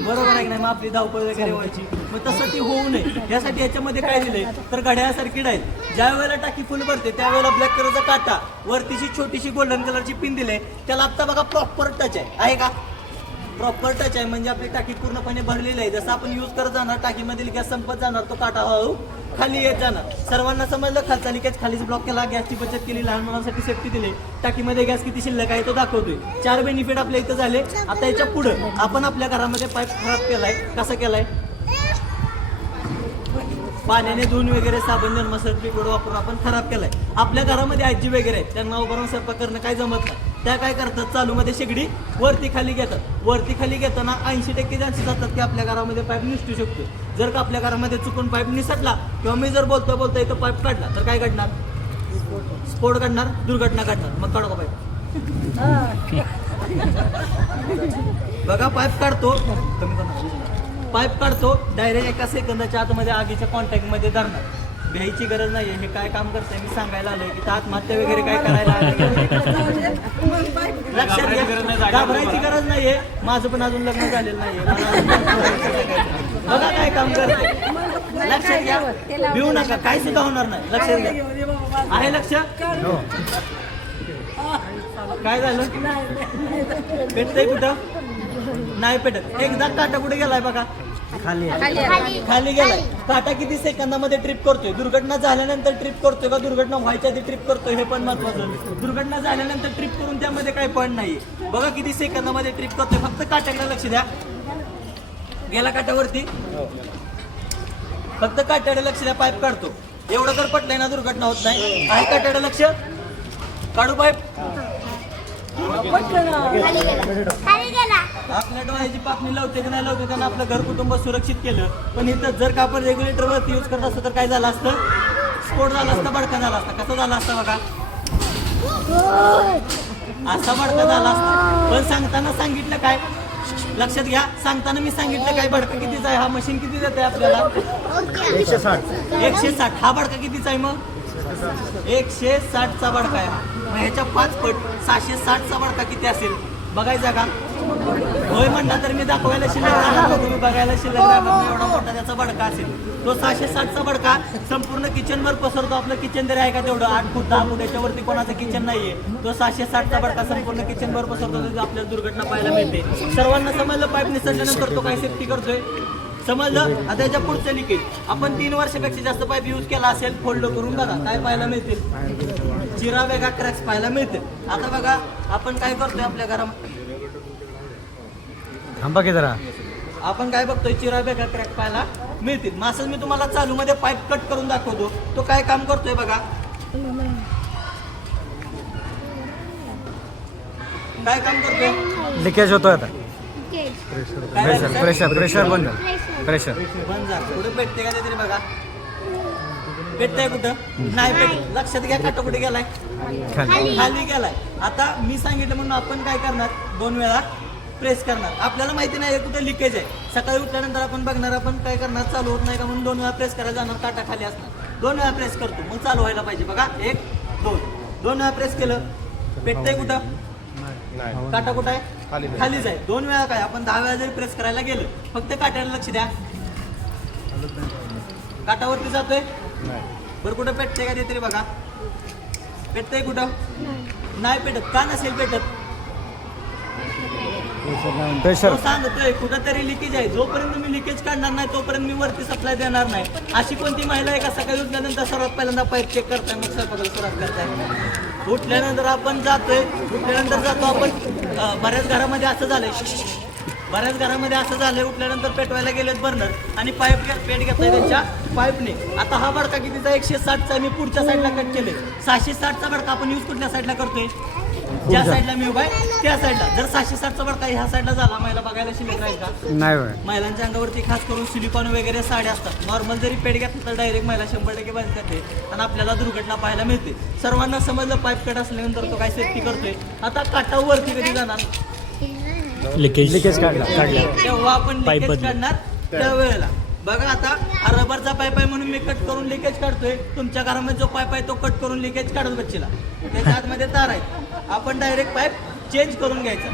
बरोबर आहे की नाही? मग आपली धावपळ वगैरे व्हायची. मग तसं ती होऊ नये यासाठी याच्यामध्ये काय दिलंय तर घड्याळासारखी डायल. ज्या वेळेला टाकी फुल भरते त्यावेळेला ब्लॅक कलरचा काटा, वरतीची छोटीशी गोल्डन कलरची पिन दिले. त्याला आता बघा प्रॉपर टच आहे का? प्रॉपर टच आहे. म्हणजे आपली टाकी पूर्णपणे भरलेली आहे. जसं आपण यूज करत जाणार टाकीमधील गॅस संपत जाणार, तो काटा हळूहळू खाली येत जाणार. सर्वांना समजलं. खालचा लिकेज खालीच ब्लॉक केला, गॅसची बचत केली, लहान मुलांसाठी सेफ्टी दिली, टाकीमध्ये गॅस किती शिल्लक आहे तो दाखवतोय. 4 बेनिफिट आपल्या इथं झाले. आता याच्या पुढं आपण आपल्या घरामध्ये पाईप खराब केलाय. कसा केलाय? पाण्याने धुवून वगैरे साबण धर्मसर लिक्विड वापरून आपण खराब केलाय. आपल्या घरामध्ये आजी वगैरे आहेत, त्यांना उभारून स्वयंपाक करणं काय जमत नाही. त्या काय करतात? चालूमध्ये शेगडी वरती खाली घेतात. वरती खाली घेताना 80% चान्सेस जातात की आपल्या घरामध्ये पाईप निसटू शकतो. जर का आपल्या घरामध्ये चुकून पाईप निसटला किंवा मी जर बोलता इथं पाईप काढला तर काय घडणार? स्फोट घडणार, दुर्घटना घडणार. मग काढू का पाईप? बघा पाईप काढतो, पाईप काढतो, डायरेक्ट एका सेकंदाच्या आतमध्ये आगीच्या कॉन्टॅक्टमध्ये धरणार. घ्यायची गरज नाहीये. हे काय काम करतंय मी सांगायला आलोय की आत्महत्या वगैरे काय करायला लक्षात घ्या. घाबरायची गरज नाहीये. माझं पण अजून लग्न झालेलं नाहीये. बघा काय काम करते. लक्षात घ्या. भिवू नका, काही सुद्धा होणार नाही. लक्षात घ्या. आहे लक्ष? काय झालं? पेटतंय कुठं? नाही पेटत. एकदा काटा कुठे गेलाय बघा? खाली गेलाय. काटा किती सेकंदामध्ये ट्रिप करतोय? दुर्घटना झाल्यानंतर ट्रिप करतोय का दुर्घटना व्हायच्या आधी ट्रिप करतोय हे पण महत्वाचं. दुर्घटना झाल्यानंतर ट्रिप करून त्यामध्ये काही पण नाही. बघा किती सेकंदामध्ये ट्रिप करतोय. फक्त काट्याकडे लक्ष द्या. गेला काट्यावरती, फक्त काट्याकडे लक्ष द्या. पाईप काढतो. एवढं जर पटलंय ना दुर्घटना होत नाही. आहे काट्याकडे लक्ष? काढू पाईप. आपल्या डोळ्याची पापणी लावते की नाही लावते त्यांना आपलं घर कुटुंब सुरक्षित केलं. पण इथं जर का आपण रेग्युलेटरवरती यूज करत असतो तर काय झालं असतं? स्फोट झाला असता, भडका झाला असता. कसा झाला असता बघा? असा भडका झाला असता. पण सांगताना सांगितलं काय? लक्षात घ्या. सांगताना मी सांगितलं काय? भडका कितीचा आहे? हा मशीन किती देते आपल्याला? 160. हा भडका कितीचा आहे मग? 160चा भडका आहे. मग ह्याच्या 5 पट 660चा भडका किती असेल बघायचा का? होय म्हणता तर मी दाखवायला शिल्लक राहणार नाही, तुम्ही बघायला शिल्लक राहणार नाही, एवढा मोठा त्याचा बडका असेल. तो 660चा बडका संपूर्ण किचनवर पसरतो. आपलं किचन तरी आहे का तेवढं 8 फूट 10 फूट याच्यावरती कोणाचं किचन नाहीये. तो 660चा बडका संपूर्ण किचनवर पसरतो. त्याची आपल्याला दुर्घटना पाहायला मिळते. सर्वांना समजलं पाईप निसरल्यानंतर तो काय सेफ्टी करतोय, समजलं. आता याच्या पुढचं लिकेज आपण 3 वर्षापेक्षा जास्त पाईप यूज केला असेल, फोल्ड करून बघा काय पाहायला मिळतील, चिरा वेगा क्रॅक्स पाहायला मिळतील. आता बघा आपण काय करतोय आपल्या घरामध्ये, थांबा की जरा, आपण काय बघतोय, चिरा बेगा क्रॅक पाहायला मिळतील. मासच मी तुम्हाला चालू मध्ये पाईप कट करून दाखवतो. तो काय काम करतोय बघा, काय काम करतोय, लिकेज होतोय आता. काय प्रेशर बंद प्रेशर बंद झालं. कुठे पेटते का ते तरी बघा, पेटतंय कुठं, नाही पेट. लक्षात घ्या काटा कुठे गेलाय, खाली गेलाय. आता मी सांगितलं म्हणून आपण काय करणार, 2 वेळा प्रेस करणार. आपल्याला माहिती नाही कुठे लिकेज आहे. सकाळी उठल्यानंतर आपण बघणार, आपण काय करणार, चालू होत नाही का म्हणून 2 वेळा प्रेस करायला जाणार, काटा खाली असणार. 2 वेळा प्रेस करतो मग चालू व्हायला पाहिजे. बघा 1 2 2 वेळा प्रेस केलं, पेटतंय कुठं, काटा कुठं आहे, खालीच आहे. 2 वेळा काय, आपण 10 वेळा जरी प्रेस करायला गेलं, फक्त काट्याला लक्ष द्या, काटावरती जातोय. बरं कुठं पेटतंय का ते तरी बघा, पेटतंय कुठं, नाही पेटत. का नसेल पेटत, प्रेशर तो सांगतोय कुठंतरी लिकेज आहे. जोपर्यंत तुम्ही लिकेज काढणार नाही तोपर्यंत मी वरती सप्लाय देणार नाही. अशी कोणती महिला आहे का सकाळी उठल्यानंतर सर्वात पहिल्यांदा पाईप चेक करताय मग स्वयंपाकाला सुरुवात करताय. उठल्यानंतर आपण जातोय, उठल्यानंतर जातो आपण. बऱ्याच घरामध्ये असं झालंय, बऱ्याच घरामध्ये असं झालंय, उठल्यानंतर पेटवायला गेलेत बर्नर आणि पाईप पेट घेतलाय त्यांच्या पाईपने. आता हा बडका कितीचा, 160चा मी पुढच्या साईडला कट केले. 660चा बडका आपण यूज कुठल्या साईडला करतोय, ज्या साईडला मी उभा आहे त्या साईडला. जर 660चा बडका ह्या साईडला झाला, महिला बघायला शिल्लक राहील का, नाही होय. महिलांच्या अंगावरती खास करून सिलिकॉन वगैरे साड्या असतात. नॉर्मल जरी पेट घेतलं तर डायरेक्ट महिला 100% बंद करते आणि आपल्याला दुर्घटना पाहायला मिळते. सर्वांना समजलं पाईप कट असल्यानंतर तो काय सेफ्टी करतोय. आता काटावरती कधी जाणार, लिकेज काढला. तेव्हा आपण पाईप लिकेज बदलू. काढणार त्यावेळेला. बघा आता हा रबरचा पाईप आहे म्हणून मी कट करून लिकेज काढतोय. तुमच्या घरामध्ये जो पाईप आहे तो कट करून लिकेज काढत बच्चीला, त्याच्या आतमध्ये तार आहे. आपण डायरेक्ट पाईप चेंज करून घ्यायचा.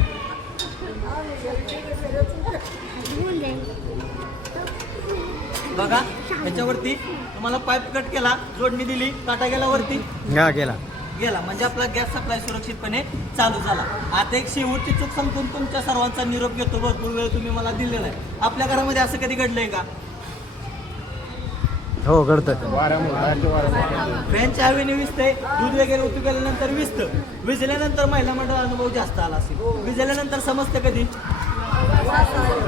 बघा त्याच्यावरती तुम्हाला पाईप कट केला, जोडणी दिली, काटा गेला वरती, गेला गेला म्हणजे आपला गॅस सप्लाय सुरक्षितपणे चालू झाला. आता एक शेवटची चूक सांगून तुमच्या सर्वांचा निरोप घेतो. भरपूर वेळ तुम्ही मला दिलेला आहे. आपल्या घरामध्ये असं कधी घडलंय का, हो घडतं. फॅनच्या हवेने विजतंय, दूध वगैरे उतू गेल्यानंतर विजतं. विजल्यानंतर महिला मंडळ अनुभव जास्त आला असेल. विजल्यानंतर समजतं कधी,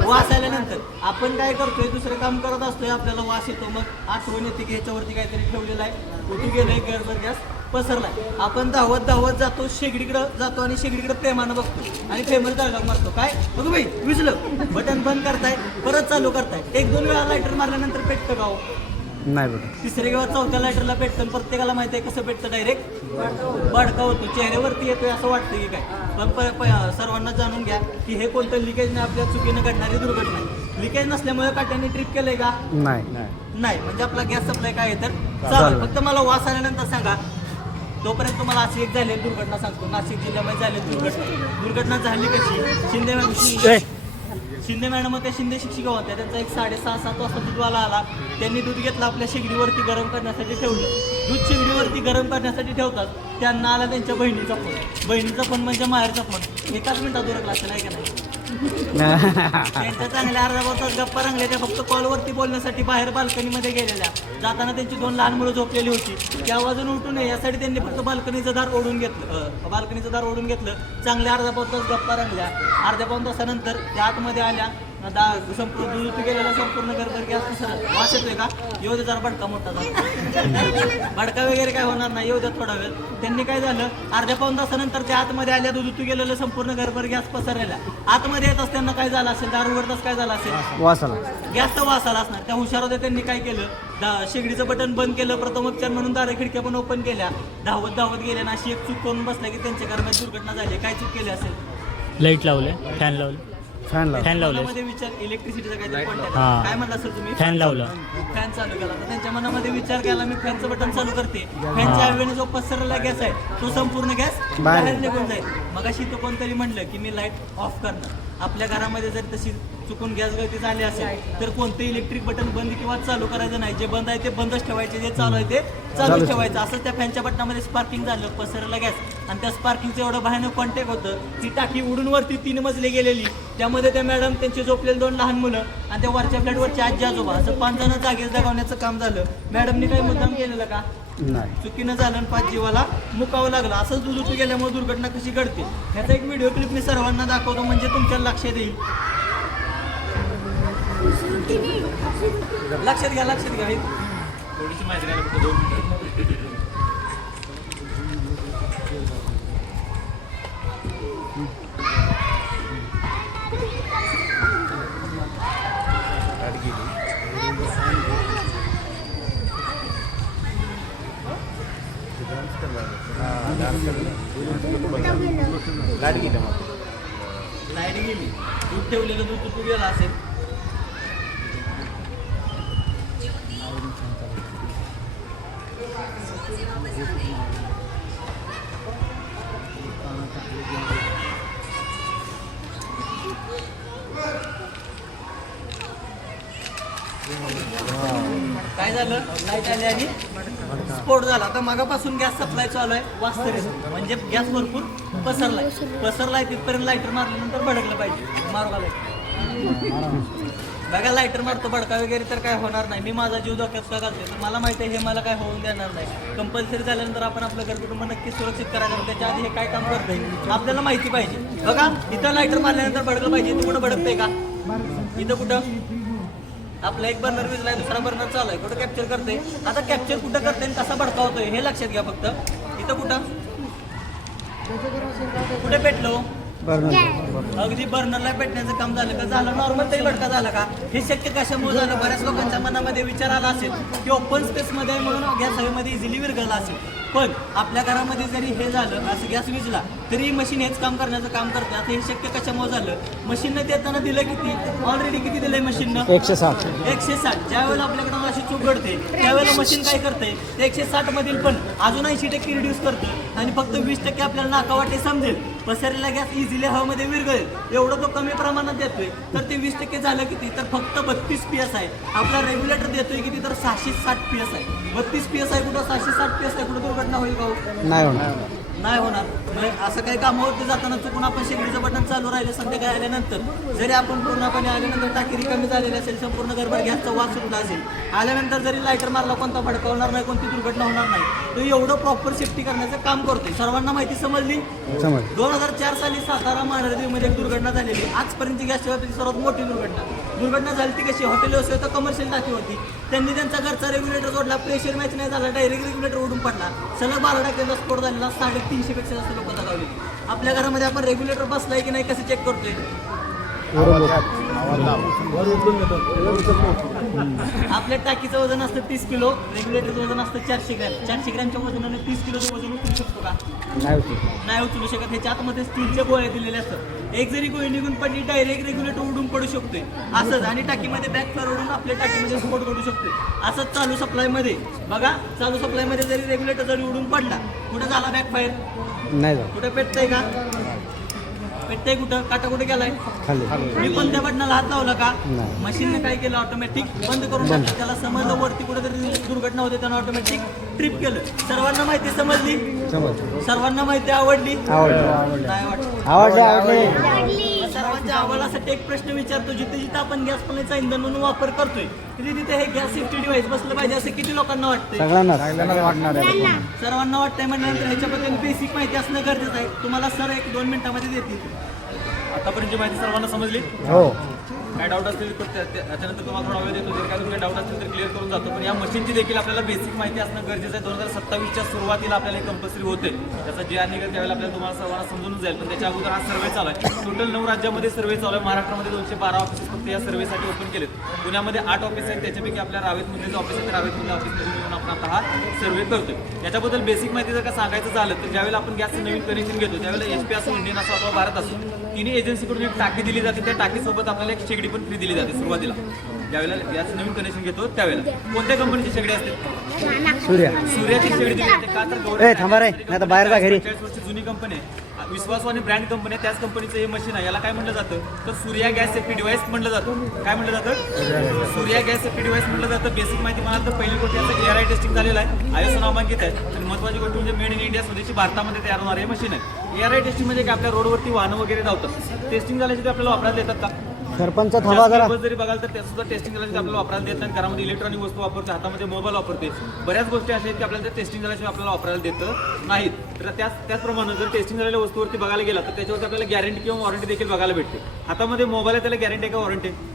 वास आल्यानंतर. आपण काय करतोय, दुसरं काम करत असतोय, आपल्याला वास येतो, मग आठवण येते की ह्याच्यावरती काहीतरी ठेवलेलं आहे, उतू गेलंय, गरबर गॅस पसरलाय. आपण धावत धावत जातो, शेगडीकडे जातो आणि शेगडीकडे प्रेमानं बघतो आणि प्रेमानं डायलॉग मारतो, काय बघू बाई विजलं, बटन बंद करताय, परत चालू करताय. 1-2 वेळा लायटर मारल्यानंतर पेटतं का हो, नाही बघा. 3ऱ्या किंवा 4थ्या लायटरला पेटतं. प्रत्येकाला माहिती आहे कसं पेटतं, डायरेक्ट बडका होतो, चेहऱ्यावरती येतोय असं वाटतं की काय. पण सर्वांना जाणून घ्या की हे कोणतं लिकेज नाही, आपल्या चुकीनं घडणारी दुर्घटना आहे. लिकेज नसल्यामुळे काट्याने ट्रिप केलंय का, नाही नाही. म्हणजे आपला गॅस सप्लाय काय आहे तर चालू. फक्त मला वास आल्यानंतर सांगा. तोपर्यंत तुम्हाला अशी एक झालेली दुर्घटना सांगतो. नाशिक जिल्ह्यामध्ये झालेली दुर्घटना झाली कशी, शिंदे मॅडम त्या शिंदे शिक्षिका होत्या. त्यांचा एक 6:30-7 वाजता दूधवाला आला. त्यांनी दूध घेतलं, आपल्या शेगडीवरती गरम करण्यासाठी ठेवलं. दूध शेगडीवरती गरम करण्यासाठी ठेवतात. त्यांना आला त्यांच्या बहिणीचा फोन. बहिणीचा फोन म्हणजे माहेरचा फोन. 1 मिनिटात उरकला असेल आहे का नाही. त्यांच्या चांगल्या अर्धा तास गप्पा रंगल्या. फक्त कॉलवरती बोलण्यासाठी बाहेर बाल्कनीमध्ये गेलेल्या. जाताना त्यांची 2 लहान मुलं झोपलेली होती. ती आवाजून उठू नये यासाठी त्यांनी फक्त बाल्कनीचं दार ओढून घेतलं. चांगल्या अर्धा तास गप्पा रंगल्या. अर्ध्या-पाऊण तासानंतर त्या आतमध्ये आल्या. संपूर्ण दूध गेलेला संपूर्ण गरबर गॅस पसरला. वास येतोय का, येऊ दे जरा बडका मोठा झाला. बडका वगैरे काय होणार नाही, येऊ द्या थोडा वेळ. त्यांनी काय झालं, अर्ध्या-पाऊण तासानंतर त्या आतमध्ये आल्या. दूध गेलेलं संपूर्ण गरबर गॅस पसरलेला. आतमध्ये येत असताना काय झालं असेल, दार उघडताच काय झालं असेल, वासाला गॅसचा वास आला असणार. त्या हुशार होत्या, त्यांनी काय केलं, शेगडीचं बटन बंद केलं. प्रथमोपचार म्हणून दारे खिडक्या पण ओपन केल्या. धावत गेल्या. अशी एक चूक करून बसल्या की त्यांच्या घरामध्ये दुर्घटना झाली. काय चूक केली असेल, लाईट लावले, फॅन लावले, फॅन लावले, मनामध्ये विचार, इलेक्ट्रिसिटीचा काहीतरी कॉन्टॅक्ट, हां. काय म्हणला सर तुम्ही, फॅन लावला, फॅन चालू केला. तर त्यांच्या मनामध्ये विचार केला, मी फॅनचं बटन चालू करते, फॅनच्या हवेने जो पसरलेला गॅस आहे तो संपूर्ण गॅस बाहेर निघून जाईल. मग अशी तो कोणतरी म्हणलं की मी लाईट ऑफ करणार. आपल्या घरामध्ये जर तशी चुकून गॅस गळती झाली असेल तर कोणते इलेक्ट्रिक बटन बंद किंवा चालू करायचं नाही. जे बंद आहे ते बंदच ठेवायचे, जे चालू आहे ते चालू ठेवायचं. असं त्या फॅनच्या बटनामध्ये स्पार्किंग झालं, पसरला गॅस आणि त्या स्पार्किंगचं एवढं भयानक कॉन्टॅक्ट होतं. ती टाकी उडून वरती 3 मजले गेलेली. त्यामध्ये त्या मॅडम, त्यांचे झोपलेले 2 लहान मुलं आणि त्या वरच्या फ्लॅटवरचे आजी आजोबा, असं 5 जण जागेच जगावण्याचं काम झालं. मॅडमनी काही मुद्दाम केलेलं का? नाही. चुकीनं झालं आणि 5 जीवाला मुकावं लागलं. असंच दुरुस्ती गेल्यामुळे दुर्घटना कशी घडते ह्याचा एक व्हिडिओ क्लिप मी सर्वांना दाखवतो, म्हणजे तुमच्या लक्षात येईल. लक्षात घ्या. थोडीशी माहिती द्यायला फक्त 2 मिनिटं. लाईट गेली, दूध ठेवलेलं दूध तुटून गेलं असेल. काय झालं? लाईट आली आणि स्फोट झाला. आता मागापासून गॅस सप्लाय चालू आहे वास्तविक, म्हणजे गॅस भरपूर पसरलाय तिथपर्यंत लायटर मारल्यानंतर भडकलं पाहिजे. मारू का लाईटर? बघा, लायटर मारतो, भडका वगैरे तर काय होणार नाही. मी माझा जीव धोक्यात का घालते, तर मला माहिती आहे हे मला काय होऊन देणार नाही. कंपल्सरी झाल्यानंतर आपण आपलं घर कुटुंब नक्की सुरक्षित करायचं. त्याच्या आधी हे काय काम करतंय आपल्याला माहिती पाहिजे. बघा, इथं लायटर मारल्यानंतर भडकलं पाहिजे. इथं कुठं भडकतंय का? इथं कुठं? आपला एक बर्नर विजलाय, दुसरा बर्नर चालू आहे. कुठं कॅप्चर करते? आता कॅप्चर कुठं करते आणि कसा भडकावतोय हे लक्षात घ्या फक्त. इथं कुठं कुठे पेटलो? अगदी बर्नरला पेटण्याचं काम झालं का? झालं. नॉर्मल तरी भडका झाला का? हे शक्य कशामुळे झालं? बऱ्याच लोकांच्या मनामध्ये विचार आला असेल की ओपन स्पेसमध्ये म्हणून गॅस हवेमध्ये इझिली विरघळला असेल. पण आपल्या घरामध्ये जरी हे झालं, असं गॅस विजला, तरी मशीन हेच काम करण्याचं काम करते. आता हे शक्य कशामुळे झालं? मशीननं देताना दिलं किती? ऑलरेडी किती दिलंय मशीननं? 160. 160. ज्यावेळेला आपल्याकडे अशी चूक घडते त्यावेळेला मशीन काय करते? ते 160 मधील पण अजून 80% रिड्यूस करते आणि फक्त 20% आपल्याला नाकावाटे समजेल. पसरलेला गॅस इझिली हवेमध्ये विरघळेल एवढं तो कमी प्रमाणात देतोय. तर ते 20% झालं किती? तर फक्त 32 PS आहे. आपला रेग्युलेटर देतोय किती? तर 660 PS आहे. 32 PS आहे कुठं? 660 PS आहे कुठं? दुर्घटना होईल का? नाही होणार. नाही होणार. म्हणजे असं काही काम होत जाताना चुकून आपण शेगडीचं बटन चालू राहिलं संध्याकाळी आल्यानंतर, जरी आपण पूर्णपणे आल्यानंतर टाकी रिकामी झालेली असेल, संपूर्ण घरभर गॅसचा वास सुटला असेल, आल्यानंतर जरी लायटर मारला कोणता भडकावणार नाही, कोणती दुर्घटना होणार नाही. तो एवढं प्रॉपर सेफ्टी करण्याचं काम करतोय. सर्वांना माहिती समजली? 2004 साली सातारा महानगरीमध्ये एक दुर्घटना झालेली. आजपर्यंतची गॅस सेवेची सर्वात मोठी दुर्घटना झाली. ती कशी? हॉटेल व्यवस्था तर कमर्शियल टाकी होती. त्यांनी त्यांचा घरचा रेग्युलेटर जोडला, प्रेशर मॅच नाही झाला, डायरेक्ट रेग्युलेटर उडून पडला. सलग 12 टाक्यांचा स्फोट झालेला. 350 पेक्षा जास्त लोक दगावली. आपल्या घरामध्ये आपण रेग्युलेटर बसलाय की नाही कसं चेक करतोय? आपल्या टाकीचं वजन असतं 30 किलो, रेग्युलेटरचं वजन असतं 400 ग्रॅम. 400 ग्रॅमच्या वजनाने 30 किलोचं वजन उचलू शकतो का? नाही उचलू शकत. ह्याच्या आतमध्ये स्टीलच्या गोळ्या दिलेल्या असतात. एक जरी गोळी निघून पडली, डायरेक्ट रेग्युलेटर उडून पडू शकतोय. असंच आणि टाकीमध्ये बॅकफायर उडून आपल्या टाकीमध्ये स्फोट घडू शकतोय. असंच चालू सप्लायमध्ये बघा, चालू सप्लायमध्ये जरी रेग्युलेटर जरी उडून पडला, कुठं झाला बॅकफायर? नाही. कुठं पेटतंय का? पेटतंय कुठं? काटा कुठे गेलाय? मी पण त्या बटनाला हात लावला का? मशीनने काय केलं? ऑटोमॅटिक बंद करून टाकलं. त्याला समजलं वरती कुठेतरी दुर्घटना होते, त्यानं ऑटोमॅटिक ट्रिप केलं. सर्वांना माहिती समजली? सर्वांना माहिती आवडली? नाही आवडली. सर्वांच्या अहवालासाठी एक प्रश्न विचारतो. जिथे जिथे आपण गॅस पाण्याचा इंधन म्हणून वापर करतोय तिथे तिथे हे गॅस सेफ्टी डिव्हाइस बसलं पाहिजे असं किती लोकांना वाटतंय? सर्वांना वाटतंय. म्हणल्यानंतर ह्याच्याबद्दल बेसिक माहिती असणं गरजेचं आहे. तुम्हाला सर 1-2 मिनिटांमध्ये देतील. आतापर्यंतची माहिती सर्वांना समजली? हो. काय डाऊट असतील तर त्याच्यानंतर तुम्हाला थोडा वेळ देतो. जर काय तुमचे डाऊट असतील तर क्लिअर करून जातो. पण या मशीनची देखील आपल्याला बेसिक माहिती असणं गरजेचं आहे. 2027च्या सुरुवातीला आपल्याला हे कंपल्सरी होते. त्याचा जे आहे निघेल त्यावेळेला आपल्याला तुम्हाला सर्वांना समजून जाईल. पण त्याच्या अगोदर हा सर्वे चालू आहे. टोटल 9 राज्यामध्ये सर्वे चालू आहे. महाराष्ट्रामध्ये 212 ऑफिसेस फक्त या सर्वेसाठी ओपन केलेत. पुण्यामध्ये 8 ऑफिस आहेत. त्याच्यापैकी आपल्या रावेतमध्ये जे ऑफिस आहे त्या रावेतमध्ये ऑफिसमध्ये येऊन आपण आता हा सर्वे करतोय. याच्याबद्दल बेसिक माहिती जर का सांगायचं झालं तर ज्यावेळेला आपण गॅसचं नवीन कनेक्शन घेतो त्यावेळेला HP असो, इंडियन असो अथवा भारत असो, तिन्ही एजन्सीकडून एक टाकी दिली जाते. त्या टाकीसोबत आपल्याला एक शेगडी पण फ्री दिली जाते सुरुवातीला. ज्यावेळेला गॅस नवीन कनेक्शन घेतो त्यावेळेला. कोणत्या कंपनीची शेगडी असते? सूर्याची शेगडी दिली जाते. का तर बाहेर जा घरी. 45 वर्षी जुनी कंपनी आहे. विश्वासू आणि ब्रँड कंपनी आहे, त्याच कंपनीचं हे मशीन आहे. याला काय म्हणलं जातं तर सूर्या गॅस सेफ्टी डिव्हाइस म्हणलं जातं. काय म्हणलं जातं? सूर्या गॅस सेफ्टी डिव्हाइस म्हणलं जातं. बेसिक माहिती म्हणाल तर पहिली गोष्ट याचं ARI टेस्टिंग झालेलं आहे, ISO नामांकित आहे. आणि महत्त्वाची गोष्ट म्हणजे मेड इन इंडिया स्वदेशी भारतामध्ये तयार होणारे हे मशीन आहे. ARI टेस्टिंग म्हणजे काय, आपल्या रोडवरती वाहनं वगैरे धावतात, टेस्टिंग झाल्याची ते आपल्याला वापरायला देतात का? सरपंच थांबा जास्त जरा. दिवस जरी बघाल तर त्यात सुद्धा टेस्टिंग झाल्याशिवाय आपल्याला वापरायला देत नाही. घरामध्ये इलेक्ट्रॉनिक वस्तू वापरते, हातामध्ये मोबाईल वापरते, बऱ्याच गोष्टी अशा आहेत की आपल्याला ते टेस्टिंग झाल्याशिवाय आपल्याला वापरायला देत नाहीत. तर त्याचप्रमाणे जर टेस्टिंग झालेल्या वस्तूवरती बघायला गेला तर त्याच्यावरती आपल्याला गॅरंटी किंवा वॉरंटी देखील बघायला भेटते. हातामध्ये मोबाईल आहे, त्याला गॅरंटी आहे का वॉरंटी आहे?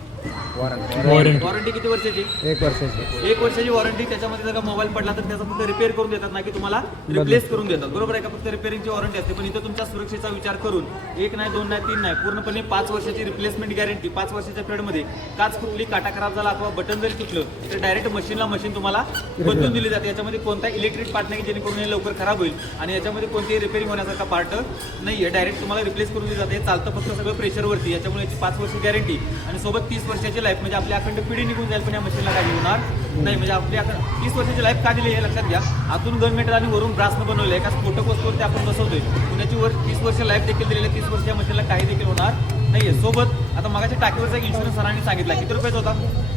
वॉरंटी किती वर्षाची? 1 वर्षाची. 1 वर्षाची वॉरंटी. त्याच्यामध्ये जर का मोबाईल पडला तर त्याचा फक्त रिपेअर करून देतात, ना की तुम्हाला रिप्लेस करून देतात. बरोबर आहे का? फक्त रिपेअरिंगची वॉरंटी असते. पण इथं तुमच्या सुरक्षेचा विचार करून 1 नाही, 2 नाही, 3 नाही, पूर्णपणे 5 वर्षाची रिप्लेसमेंट गॅरंटी. 5 वर्षाच्या पिरियडमध्ये काच फुटली, काटा खराब झाला अथवा बटन जरी तुटलं तर डायरेक्ट मशीन तुम्हाला बदलून दिली जाते. याच्यामध्ये कोणता इलेक्ट्रिक पार्ट नाही जेणेकरून हे लवकर खराब होईल, आणि याच्यामध्ये कोणतीही रिपेअरिंग होण्यासारखा पार्ट नाही आहे. डायरेक्ट तुम्हाला रिप्लेस करून दिली जाते. हे चालतं फक्त सगळं प्रेशरवरती. याच्यामुळे याची 5 वर्ष गॅरंटी आणि सोबत 30 वर्षाची लाईफ. म्हणजे आपल्या अखंड पिढी निघून जाईल पण या मशीनला काही होणार नाही. म्हणजे आपल्या 30 वर्षाची लाईफ का दिली हे लक्षात घ्या. आतून गन मेटल आणि वरून ब्रासनं बनवलं आहे. एका स्फोटक वस्तूवरती आपण बसवतोय. पुण्याची 30 वर्ष लाईफ देखील दिलेली आहे. 30 वर्ष या मशीनला काही देखील होणार नाहीये. सोबत आता मगाच्या टाकीवरचा एक इन्शुरन्स सरांनी सांगितला, किती रुपयाचा होता?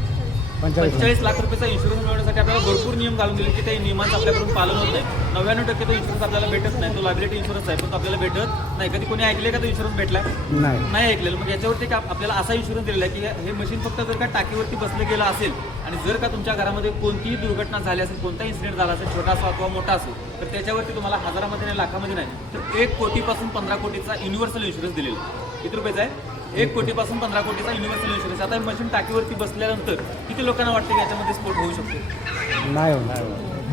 45 लाख रुपयाचा इन्शुरन्स मिळवण्यासाठी आपल्याला भरपूर नियम घालून दिले की त्या नियमांचं आपल्याकडून पालन होत नाही. 99% तो इन्शुरन्स आपल्याला भेटत नाही. तो लायबिलिटी इन्शुरन्स आहे पण तो आपल्याला भेटत नाही. कधी कोणी ऐकले का तो इन्शुरन्स भेटलाय? नाही ऐकलेलं. मग याच्यावरती का आपल्याला असा इन्शुरन्स दिलेला आहे की हे मशीन फक्त जर का टाकीवरती बसलं गेलं असेल आणि जर का तुमच्या घरामध्ये कोणतीही दुर्घटना झाली असेल, कोणता इन्सिडेंट झाला असेल, छोटा असो अथवा मोठा असो, तर त्याच्यावरती तुम्हाला हजारामध्ये नाही, लाखामध्ये नाही, तर 1 कोटीपासून 15 कोटीचा युनिव्हर्सल इन्शुरन्स दिलेला आहे. किती रुपयाचा आहे? 1 कोटीपासून 15 कोटीचा युनिव्हर्सल इन्शुरन्स. आता ही मशीन टाकीवरती बसल्यानंतर किती लोकांना वाटतं की याच्यामध्ये स्फोट होऊ शकतो? नाही.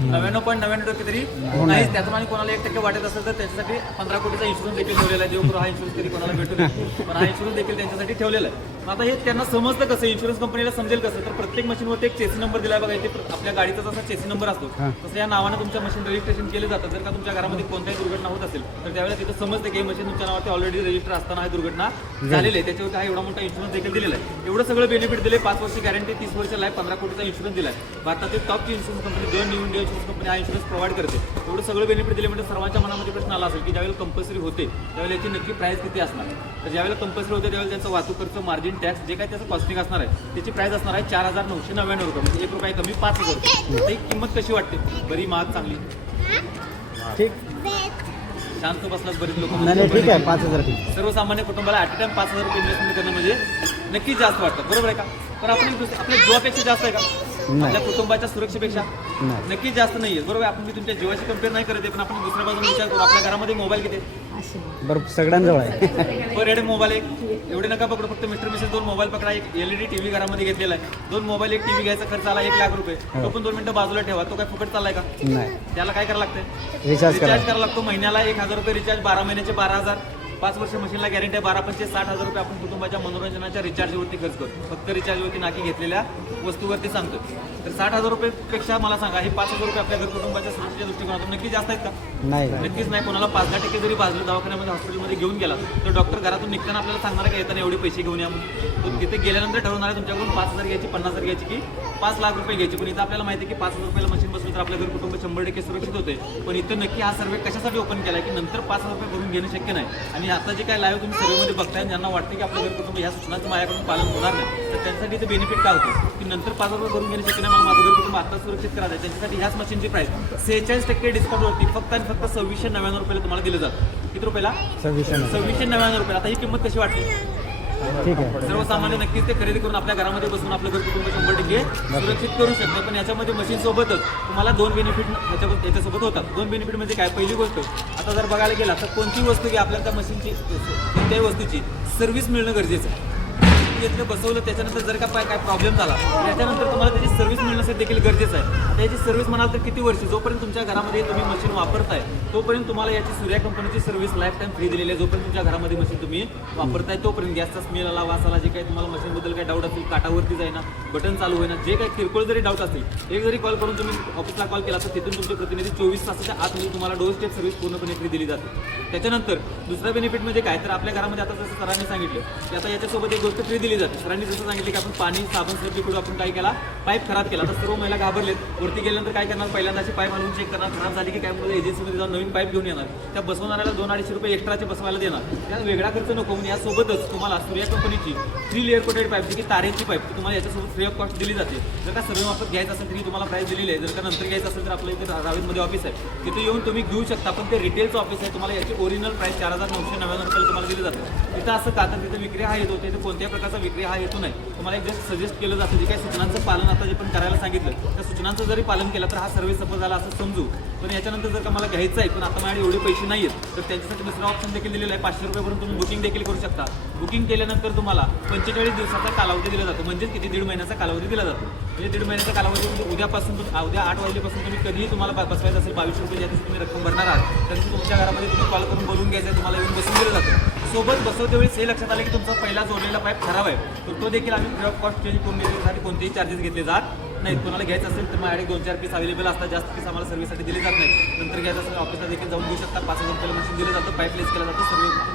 99.99% तरी नाहीच. त्यातून आणि कोणाला 1% वाटत असेल तर त्याच्यासाठी 15 कोटीचा इन्शुरन्स देखील ठेवलेला आहे. देवपूर हा इन्शुरन्स कधी कोणाला भेटू नये, पण हा इन्शुरन्स देखील त्यांच्यासाठी ठेवलेला आहे. आता हे त्यांना समजतं कसं, इन्शुरन्स कंपनीला समजेल कसं, तर प्रत्येक मशीनवरती एक चेसी नंबर दिला बघा. इथे आपल्या गाडीचा जसा चेसी नंबर असतो तसं या नावानं तुमच्या मशीन रजिस्ट्रेशन केलं जातं. जर का तुमच्या घरामध्ये कोणत्याही दुर्घटना होत असेल तर त्यावेळेला तिथं समजतं की ही मशीन तुमच्या नावावरती ऑलरेडी रजिस्टर असताना ही दुर्घटना झालेली आहे. त्याच्यावरती हा एवढा मोठा इन्शुरन्स देखील दिलेला आहे. एवढं सगळं बेनिफिट दिले. 5 वर्ष गॅरंटी, 30 वर्ष लाईफ, 15 कोटीचा इन्शुरन्स दिला आहे. भारतातील टॉपची insurance company the new India insurance company हा इन्शुरन्स प्रोव्हाइड करते. एवढं सगळं बेनिफिट दिले म्हणजे सर्वांच्या मनामध्ये प्रश्न आला असेल की ज्यावेळेला कंपल्सरी होते त्यावेळेला याची नक्की प्राइस किती असणार. तर ज्यावेळेला कंपल्सरी होते त्यावेळेला त्यांचा वाहतूक खर्च, मार्जिन टॅक्स, जे काही त्याचं कॉस्टिंग असणार आहे त्याची प्राइस असणार आहे 4,999 रुपये. म्हणजे 1 रुपये कमी 5,000 रुपये. ही किंमत कशी वाटते? बरी, महाग, चांगली? ठीक. शांत बसलात बरीच लोक. ठीक आहे. 5,000 ठीक. सर्वसामान्य कुटुंबाला ॲट अ टाइम 5,000 रुपये इन्व्हेस्टमेंट करणं म्हणजे नक्कीच जास्त वाटतं. बरोबर आहे का? पण आपण आपल्या जीवापेक्षा जास्त आहे का? आपल्या कुटुंबाच्या सुरक्षेपेक्षा नक्कीच जास्त नाहीये. बरोबर. आपण मी तुमच्या जीवाची कंपेअर नाही करत आहे, पण आपण दुसऱ्या बाजूने विचार करू. आपल्या घरामध्ये मोबाईल किती? बरं, सगळ्यांजवळ आहे. पर हेड मोबाईल एक. एवढे नका पकडू. फक्त मिस्टर मिसेस 2 मोबाईल पकडा. एक LED TV घरामध्ये घेतलेला आहे. 2 मोबाईल, 1 TV घ्यायचा खर्च आला 1 लाख रुपये. तो पण 2 मिनिटं बाजूला ठेवा. तो काय फुकट चाललाय का? नाही. त्याला काय करायला लागतंय? रिचार्ज करायला लागतो. महिन्याला 1,000 रुपये रिचार्ज, 12 महिन्याचे 12,000. 5 वर्ष मशीनला गॅरंटी आहे. 12-5 60,000 रुपये आपण कुटुंबाच्या मनोरंजनाच्या रिचार्जवरती खर्च करतो. फक्त रिचार्जवरती नाकी घेतलेल्या वस्तूवरती सांगतो. तर 60,000 रुपयेपेक्षा मला सांगा हे 5,000 रुपये आपल्या घर कुटुंबाच्या सुरक्षेच्या दृष्टिकोनातून नक्की जास्त आहेत का? नाही. नक्कीच नाही. कोणाला 5-10% जरी भाजलं दवाखान्यामध्ये, हॉस्पिटलमध्ये घेऊन गेला तर डॉक्टर घरातून निघताना आपल्याला सांगणार आहे का येताना एवढे पैसे घेऊन या म्हणून? तो तिथे गेल्यानंतर ठरवणार आहे तुमच्याकडून 5,000 घ्यायची, 50,000 घ्यायची की 5 लाख रुपये घ्यायची. पण इथं आपल्याला माहिती आहे की 5,000 रुपयाला मशीन बसली तर आपल्या घर कुटुंब 100% सुरक्षित होते. पण इथं नक्की हा सर्वे कशासाठी ओपन केला की नंतर 5,000 रुपये भरून घेणं शक्य नाही. आणि आता जे काय लाईव्ह तुम्ही सर्वेमध्ये बघताय ज्यांना वाटतं की आपलं घर कुटुंब ह्या सूचनांचं माझ्याकडून पालन होणार नाही, तर त्यांच्यासाठी इथे बेनिफिट काय होतं की नंतर 5,000 रुपये भरून घेणं शक्य नाही, मला माझं घर कुटुंब आता सुरक्षित करायचं आहे. त्यांच्यासाठी ह्याच मशीनची प्राइस 46% डिस्काउंटवरती फक्त आणि फक्त 2,699 रुपयाला तुम्हाला दिलं जातं. किती रुपयाला? 2,699 रुपयाला. आता ही किंमत कशी वाटते? ठीक आहे. सर्वसामान्य नक्कीच ते खरेदी करून आपल्या घरामध्ये बसून आपलं घर कुटुंब 100% सुरक्षित करू शकतं. पण याच्यामध्ये मशीन सोबतच तुम्हाला 2 बेनिफिट याच्यासोबत होतात. 2 बेनिफिट म्हणजे काय? पहिली गोष्ट, आता जर बघायला गेला तर कोणती वस्तू की आपल्याला त्या मशीनची, कोणत्याही वस्तूची सर्व्हिस मिळणं गरजेचं आहे. घेतलं, बसवलं, त्याच्यानंतर जर का काय प्रॉब्लेम झाला त्याच्यानंतर तुम्हाला त्याची सर्व्हिस मिळणं देखील गरजेचं आहे. आता याची सर्व्हिस म्हणाल तर किती वर्ष? जोपर्यंत तुमच्या घरामध्ये तुम्ही मशीन वापरताय तोपर्यंत तुम्हाला याची सूर्या कंपनीची सर्व्हिस लाईफ टाईम फ्री दिलेली आहे. जोपर्यंत तुमच्या घरामध्ये मशीन तुम्ही वापरताय तोपर्यंत गॅसचा स्मेल आला, वास आला, जे काही तुम्हाला मशीनबद्दल काही डाऊट असेल, काटावरती जाईना, बटन चालू होईना, जे काही किरकोळ जरी डाऊट असतील, एक जरी कॉल करून तुम्ही ऑफिसला कॉल केला तर तिथून तुमचे प्रतिनिधी 24 तासाच्या आतमध्ये तुम्हाला डोर स्टेप सर्व्हिस पूर्णपणे फ्री दिली जाते. त्याच्यानंतर दुसरा बेनिफिट म्हणजे काय, तर आपल्या घरामध्ये आता जसं सरांनी सांगितलं की आता याच्यासोबत एक गोष्ट फ्री दिली दिली जाते. सरांनी जसं सांगितलं की आपण पाणी साबण सर्फ लिक्विड आपण काय केला, पाईप खराब केला. तर सर्व महिला घाबरलेत. वरती गेल्यानंतर काय करणार, पहिल्यांदा अशी पाईप हलवून चेक करणार, खराब झाली की काय म्हणून एजन्सीमध्ये जाऊन नवीन पाईप घेऊन येणार. त्या बसवणाऱ्याला 200-250 रुपये एक्स्ट्राचे बसवायला देणार. त्या वेगळा खर्च नको म्हणून यासोबतच तुम्हाला सूर्या कंपनीची 3 लेअर कोटेड पाईप, जी की तारेची पाईप तुम्हाला याच्यासोबत फ्री ऑफ कॉस्ट दिली जाते. जर का सर्व मार्फत घ्यायचं असेल तरी तुम्हाला प्राईस दिलेली आहे. जर का नंतर घ्यायचं असेल तर आपल्या इथे रावेतमध्ये ऑफिस आहे, तिथे येऊन तुम्ही घेऊ शकता. पण ते रिटेलचं ऑफिस आहे. तुम्हाला याची ओरिजिनल प्राईस 4,999 रुपये तुम्हाला दिली जाते. तिथं असं का, तर तिथे विक्री हा येतो, तिथे कोणत्याही प्रकारचा विक्री हा हेतू नाही. तुम्हाला एक जस्ट सजेस्ट केलं जातं, जे काही सूचनांचं पालन आता जे पण करायला सांगितलं, त्या सूचनांचं जरी पालन केलं तर हा सर्व्हिस सफल झाला असं समजू. पण याच्यानंतर जर का मला घ्यायचं आहे पण आता माझ्याकडे एवढे पैसे नाही आहेत, तर त्यांच्यासाठी दुसरा ऑप्शन देखील दिलेला आहे. 500 रुपयेपर्यंत तुम्ही बुकिंग देखील करू शकता. बुकिंग केल्यानंतर तुम्हाला 45 दिवसाचा कालावधी दिला जातो. म्हणजेच किती, 1.5 महिन्याचा कालावधी दिला जातो. म्हणजे 1.5 महिन्याचा कालावधी म्हणजे उद्यापासून उद्या 8 वाजल्यापासून तुम्ही कधीही तुम्हाला बसवायचं असेल, 2200 रुपये ज्या दिवशी तुम्ही रक्कम भरणार आहात, त्या दिवशी तुमच्या घरामध्ये तुम्ही कॉल करून बोलून घ्यायचं, तुम्हाला येऊन बसून दिलं जातं. सोबत बसवते वेळेस हे लक्षात आलं की तुमचा पहिला जोडलेला पाईप खराब आहे, तर तो देखील आम्ही फ्री ऑफ कॉस्ट चेंज करून देण्यासाठी कोणतेही चार्जेस घेतले जात नाही. कोणाला घ्यायचं असेल तर माझ्याकडे 2-4 पीस अवेलेबल असतात. जास्त पीस आम्हाला सर्व्हिससाठी दिले जात नाही. नंतर घ्यायचं असेल ऑफिसला देखील जाऊन घेऊ शकता. 5,000 रुपयाला मशीन दिलं जातं, पाईप प्लेस केला जातो.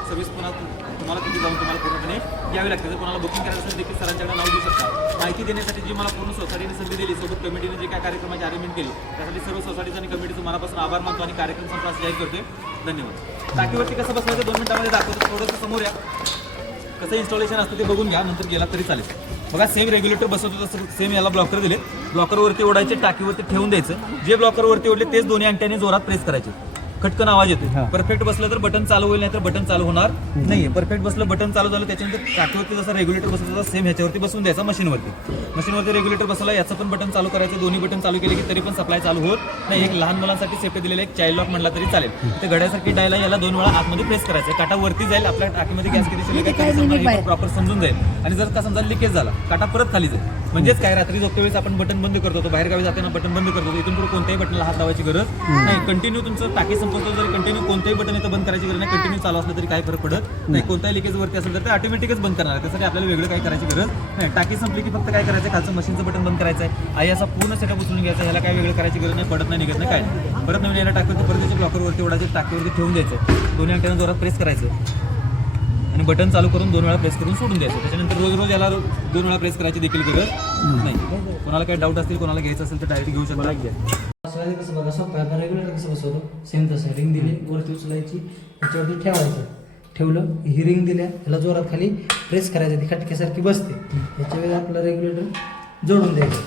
सर्व्हिस पुन्हा तुम्हाला तिथे जाऊन तुम्हाला पूर्णपणे घ्यावी लागते. जर कोणाला बुकिंग करायचं असेल देखील सरांच्याकडे नाव देऊ शकता. माहिती देण्यासाठी जी मला पूर्ण सोसायटीने संधी दिली, सोबत कमिटीने जे काय कार्यक्रमाची अरेंजमेंट केली, त्यासाठी सर्व सोसायटीचं आणि कमिटीचं मनापासून आभार मानतो आणि कार्यक्रम संपल्यास जाहीर करतोय. धन्यवाद. टाकीवरती कसं बसवायचं 2 मिनिटामध्ये दाखवतो. थोडंसं समोर या, कसं इन्स्टॉलेशन असतं ते बघून घ्या, नंतर गेला तरी चालेल. बघा सेम रेग्युलेटर बसवतो तसं सेम याला ब्लॉकर दिले. ब्लॉकरवरती ओढायचे, टाकीवरती ठेवून द्यायचं. जे ब्लॉकरवरती ओढले तेच दोन्ही अंगठ्याने जोरात प्रेस करायचे. खटकन आवाज येतो. परफेक्ट बसलं तर बटन चालू होईल, नाही तर बटन चालू होणार नाहीये. परफेक्ट बसलं, बटन चालू झालं, त्याच्यानंतर टाकीवरती जसं रेग्युलेटर बसवतो तसं सेम ह्याच्यावरती बसून द्यायचा. मशीनवरती रेग्युलेटर बसवला, याचं पण बटन चालू करायचं. दोन्ही बटन चालू केले की तरी पण सप्लाय चालू होत नाही. एक लहान मुलांसाठी सेफ्टी दिलेलं एक चाइल्ड लॉक म्हणला तरी चालेल. ते घड्यासारखी डायला याला 2 वेळा आतमध्ये प्रेस करायचं. काटा वरती जाईल, आपल्या टाकीमध्ये गॅस किती शिल्लक आहे प्रॉपर समजून जाईल. आणि जर का समजा लिकेज झाला, काटा परत खाली जाईल. म्हणजेच काय, रात्री झोपते वेळेस आपण बटन बंद करतो, बाहेर गावी जाताना बटन बंद करतो, इथून पुढे कोणत्याही बटनला हात लावायची गरज नाही. कंटिन्यू तुमचं टाकी संपवतो जरी कंटिन्यू कोणत्याही बटन इथं बंद करायची गरज नाही. कंटिन्यू चालू असलं तरी काही फरक पडत नाही. कोणत्याही लिकेज वरती असेल तर ते ऑटोमॅटिकच बंद करणार आहे. त्यासाठी आपल्याला वेगळं काही करायची गरज नाही. टाकी संपली की फक्त काय करायचं, खालचं मशीनचं बटन बंद करायचं आहे. आई असा पूर्ण सेटअप उचलून घ्यायचा. ह्याला काय वेगळं करायची गरज नाही. पडत नाही, निघत नाही, काय नाही. परत नवीन याला टाकतो, परत त्याच्या ब्लॉकरवरती ओढायचे, टाकीवरती ठेवून द्यायचं. दोन्ही अंगठ्यानं जोरात प्रेस करायचं आणि बटन चालू करून 2 वेळा प्रेस करून सोडून द्यायचं. त्याच्यानंतर रोज याला 2 वेळा प्रेस करायची देखील गरज नाही. कोणाला काही डाऊट असतील, कोणाला घ्यायचं असेल तर डायरेक्ट घेऊ शकता. बसवायचं कसं बघा, सोपं आहे. आपण रेग्युलेटर कसं बसवतो सेम तसं. रिंग दिली, वरती उचलायची, त्याच्यावरती ठेवायचं. ठेवलं, ही रिंग दिल्या, ह्याला जोरात खाली प्रेस करायचं, ती खटक्यासारखी बसते. याच्या वेळी आपलं रेग्युलेटर जोडून द्यायचं.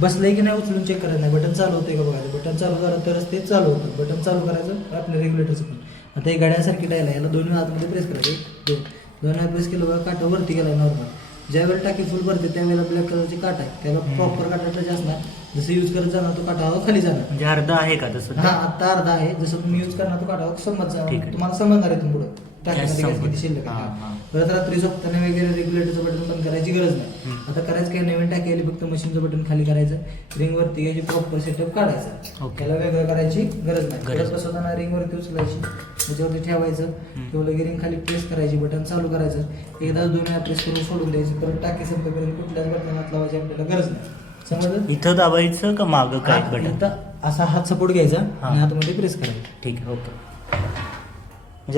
बसलंय की नाही उचलून चेक करायचं नाही. बटन चालू होतंय का बघायचं. बटन चालू झालं तरच ते चालू होतं. बटन चालू करायचं आपल्या रेग्युलेटरचं पण. आता हे गाड्यासारखी डायला, याला 2 वेळा आतमध्ये प्रेस करायचं. 2 वेळा प्रेस केलं बघा, काटा वरती गेला नॉर्मल. ज्यावेळेला टाकी फुल भरते त्यावेळेला ब्लॅक कलरची काटा आहे, त्याला प्रॉपर काटा टच असणार. जसं यूज करत जाणार तो काटा खाली जाणार. म्हणजे अर्धा आहे का तसं? हा, आता अर्धा आहे. जसं तुम्ही यूज करणार तो काटा समज जाणार, तुम्हाला समजणार आहे पुढे टाकीमध्ये गॅस किती शिल्लक आहे. परत रात्री झोपताना वगैरे रेग्युलेटरचं बटन बंद करायची गरज नाही. आता करायचं काय, नवीन टाकी आली फक्त मशीनचं बटन खाली करायचं, रिंग वरती घ्यायची, प्रॉपर सेटअप काढायचा. त्याला वेगळं करायची गरज नाही. परत बसवताना रिंग वरती उचलायची, त्याच्यावरती ठेवायचं. ठेवलं की रिंग खाली प्रेस करायची, बटन चालू करायचं. एकदा 2 वेळा प्रेस करून सोडून द्यायचं. परत टाकी संपेपर्यंत कुठल्याच बटनात लावायची आपल्याला गरज नाही. समजलं? इथं दाबायचं का मागं काय बटन? इथं असा हात सपोर्ट घ्यायचा आणि हातामध्ये प्रेस करायचा. ठीक आहे, ओके.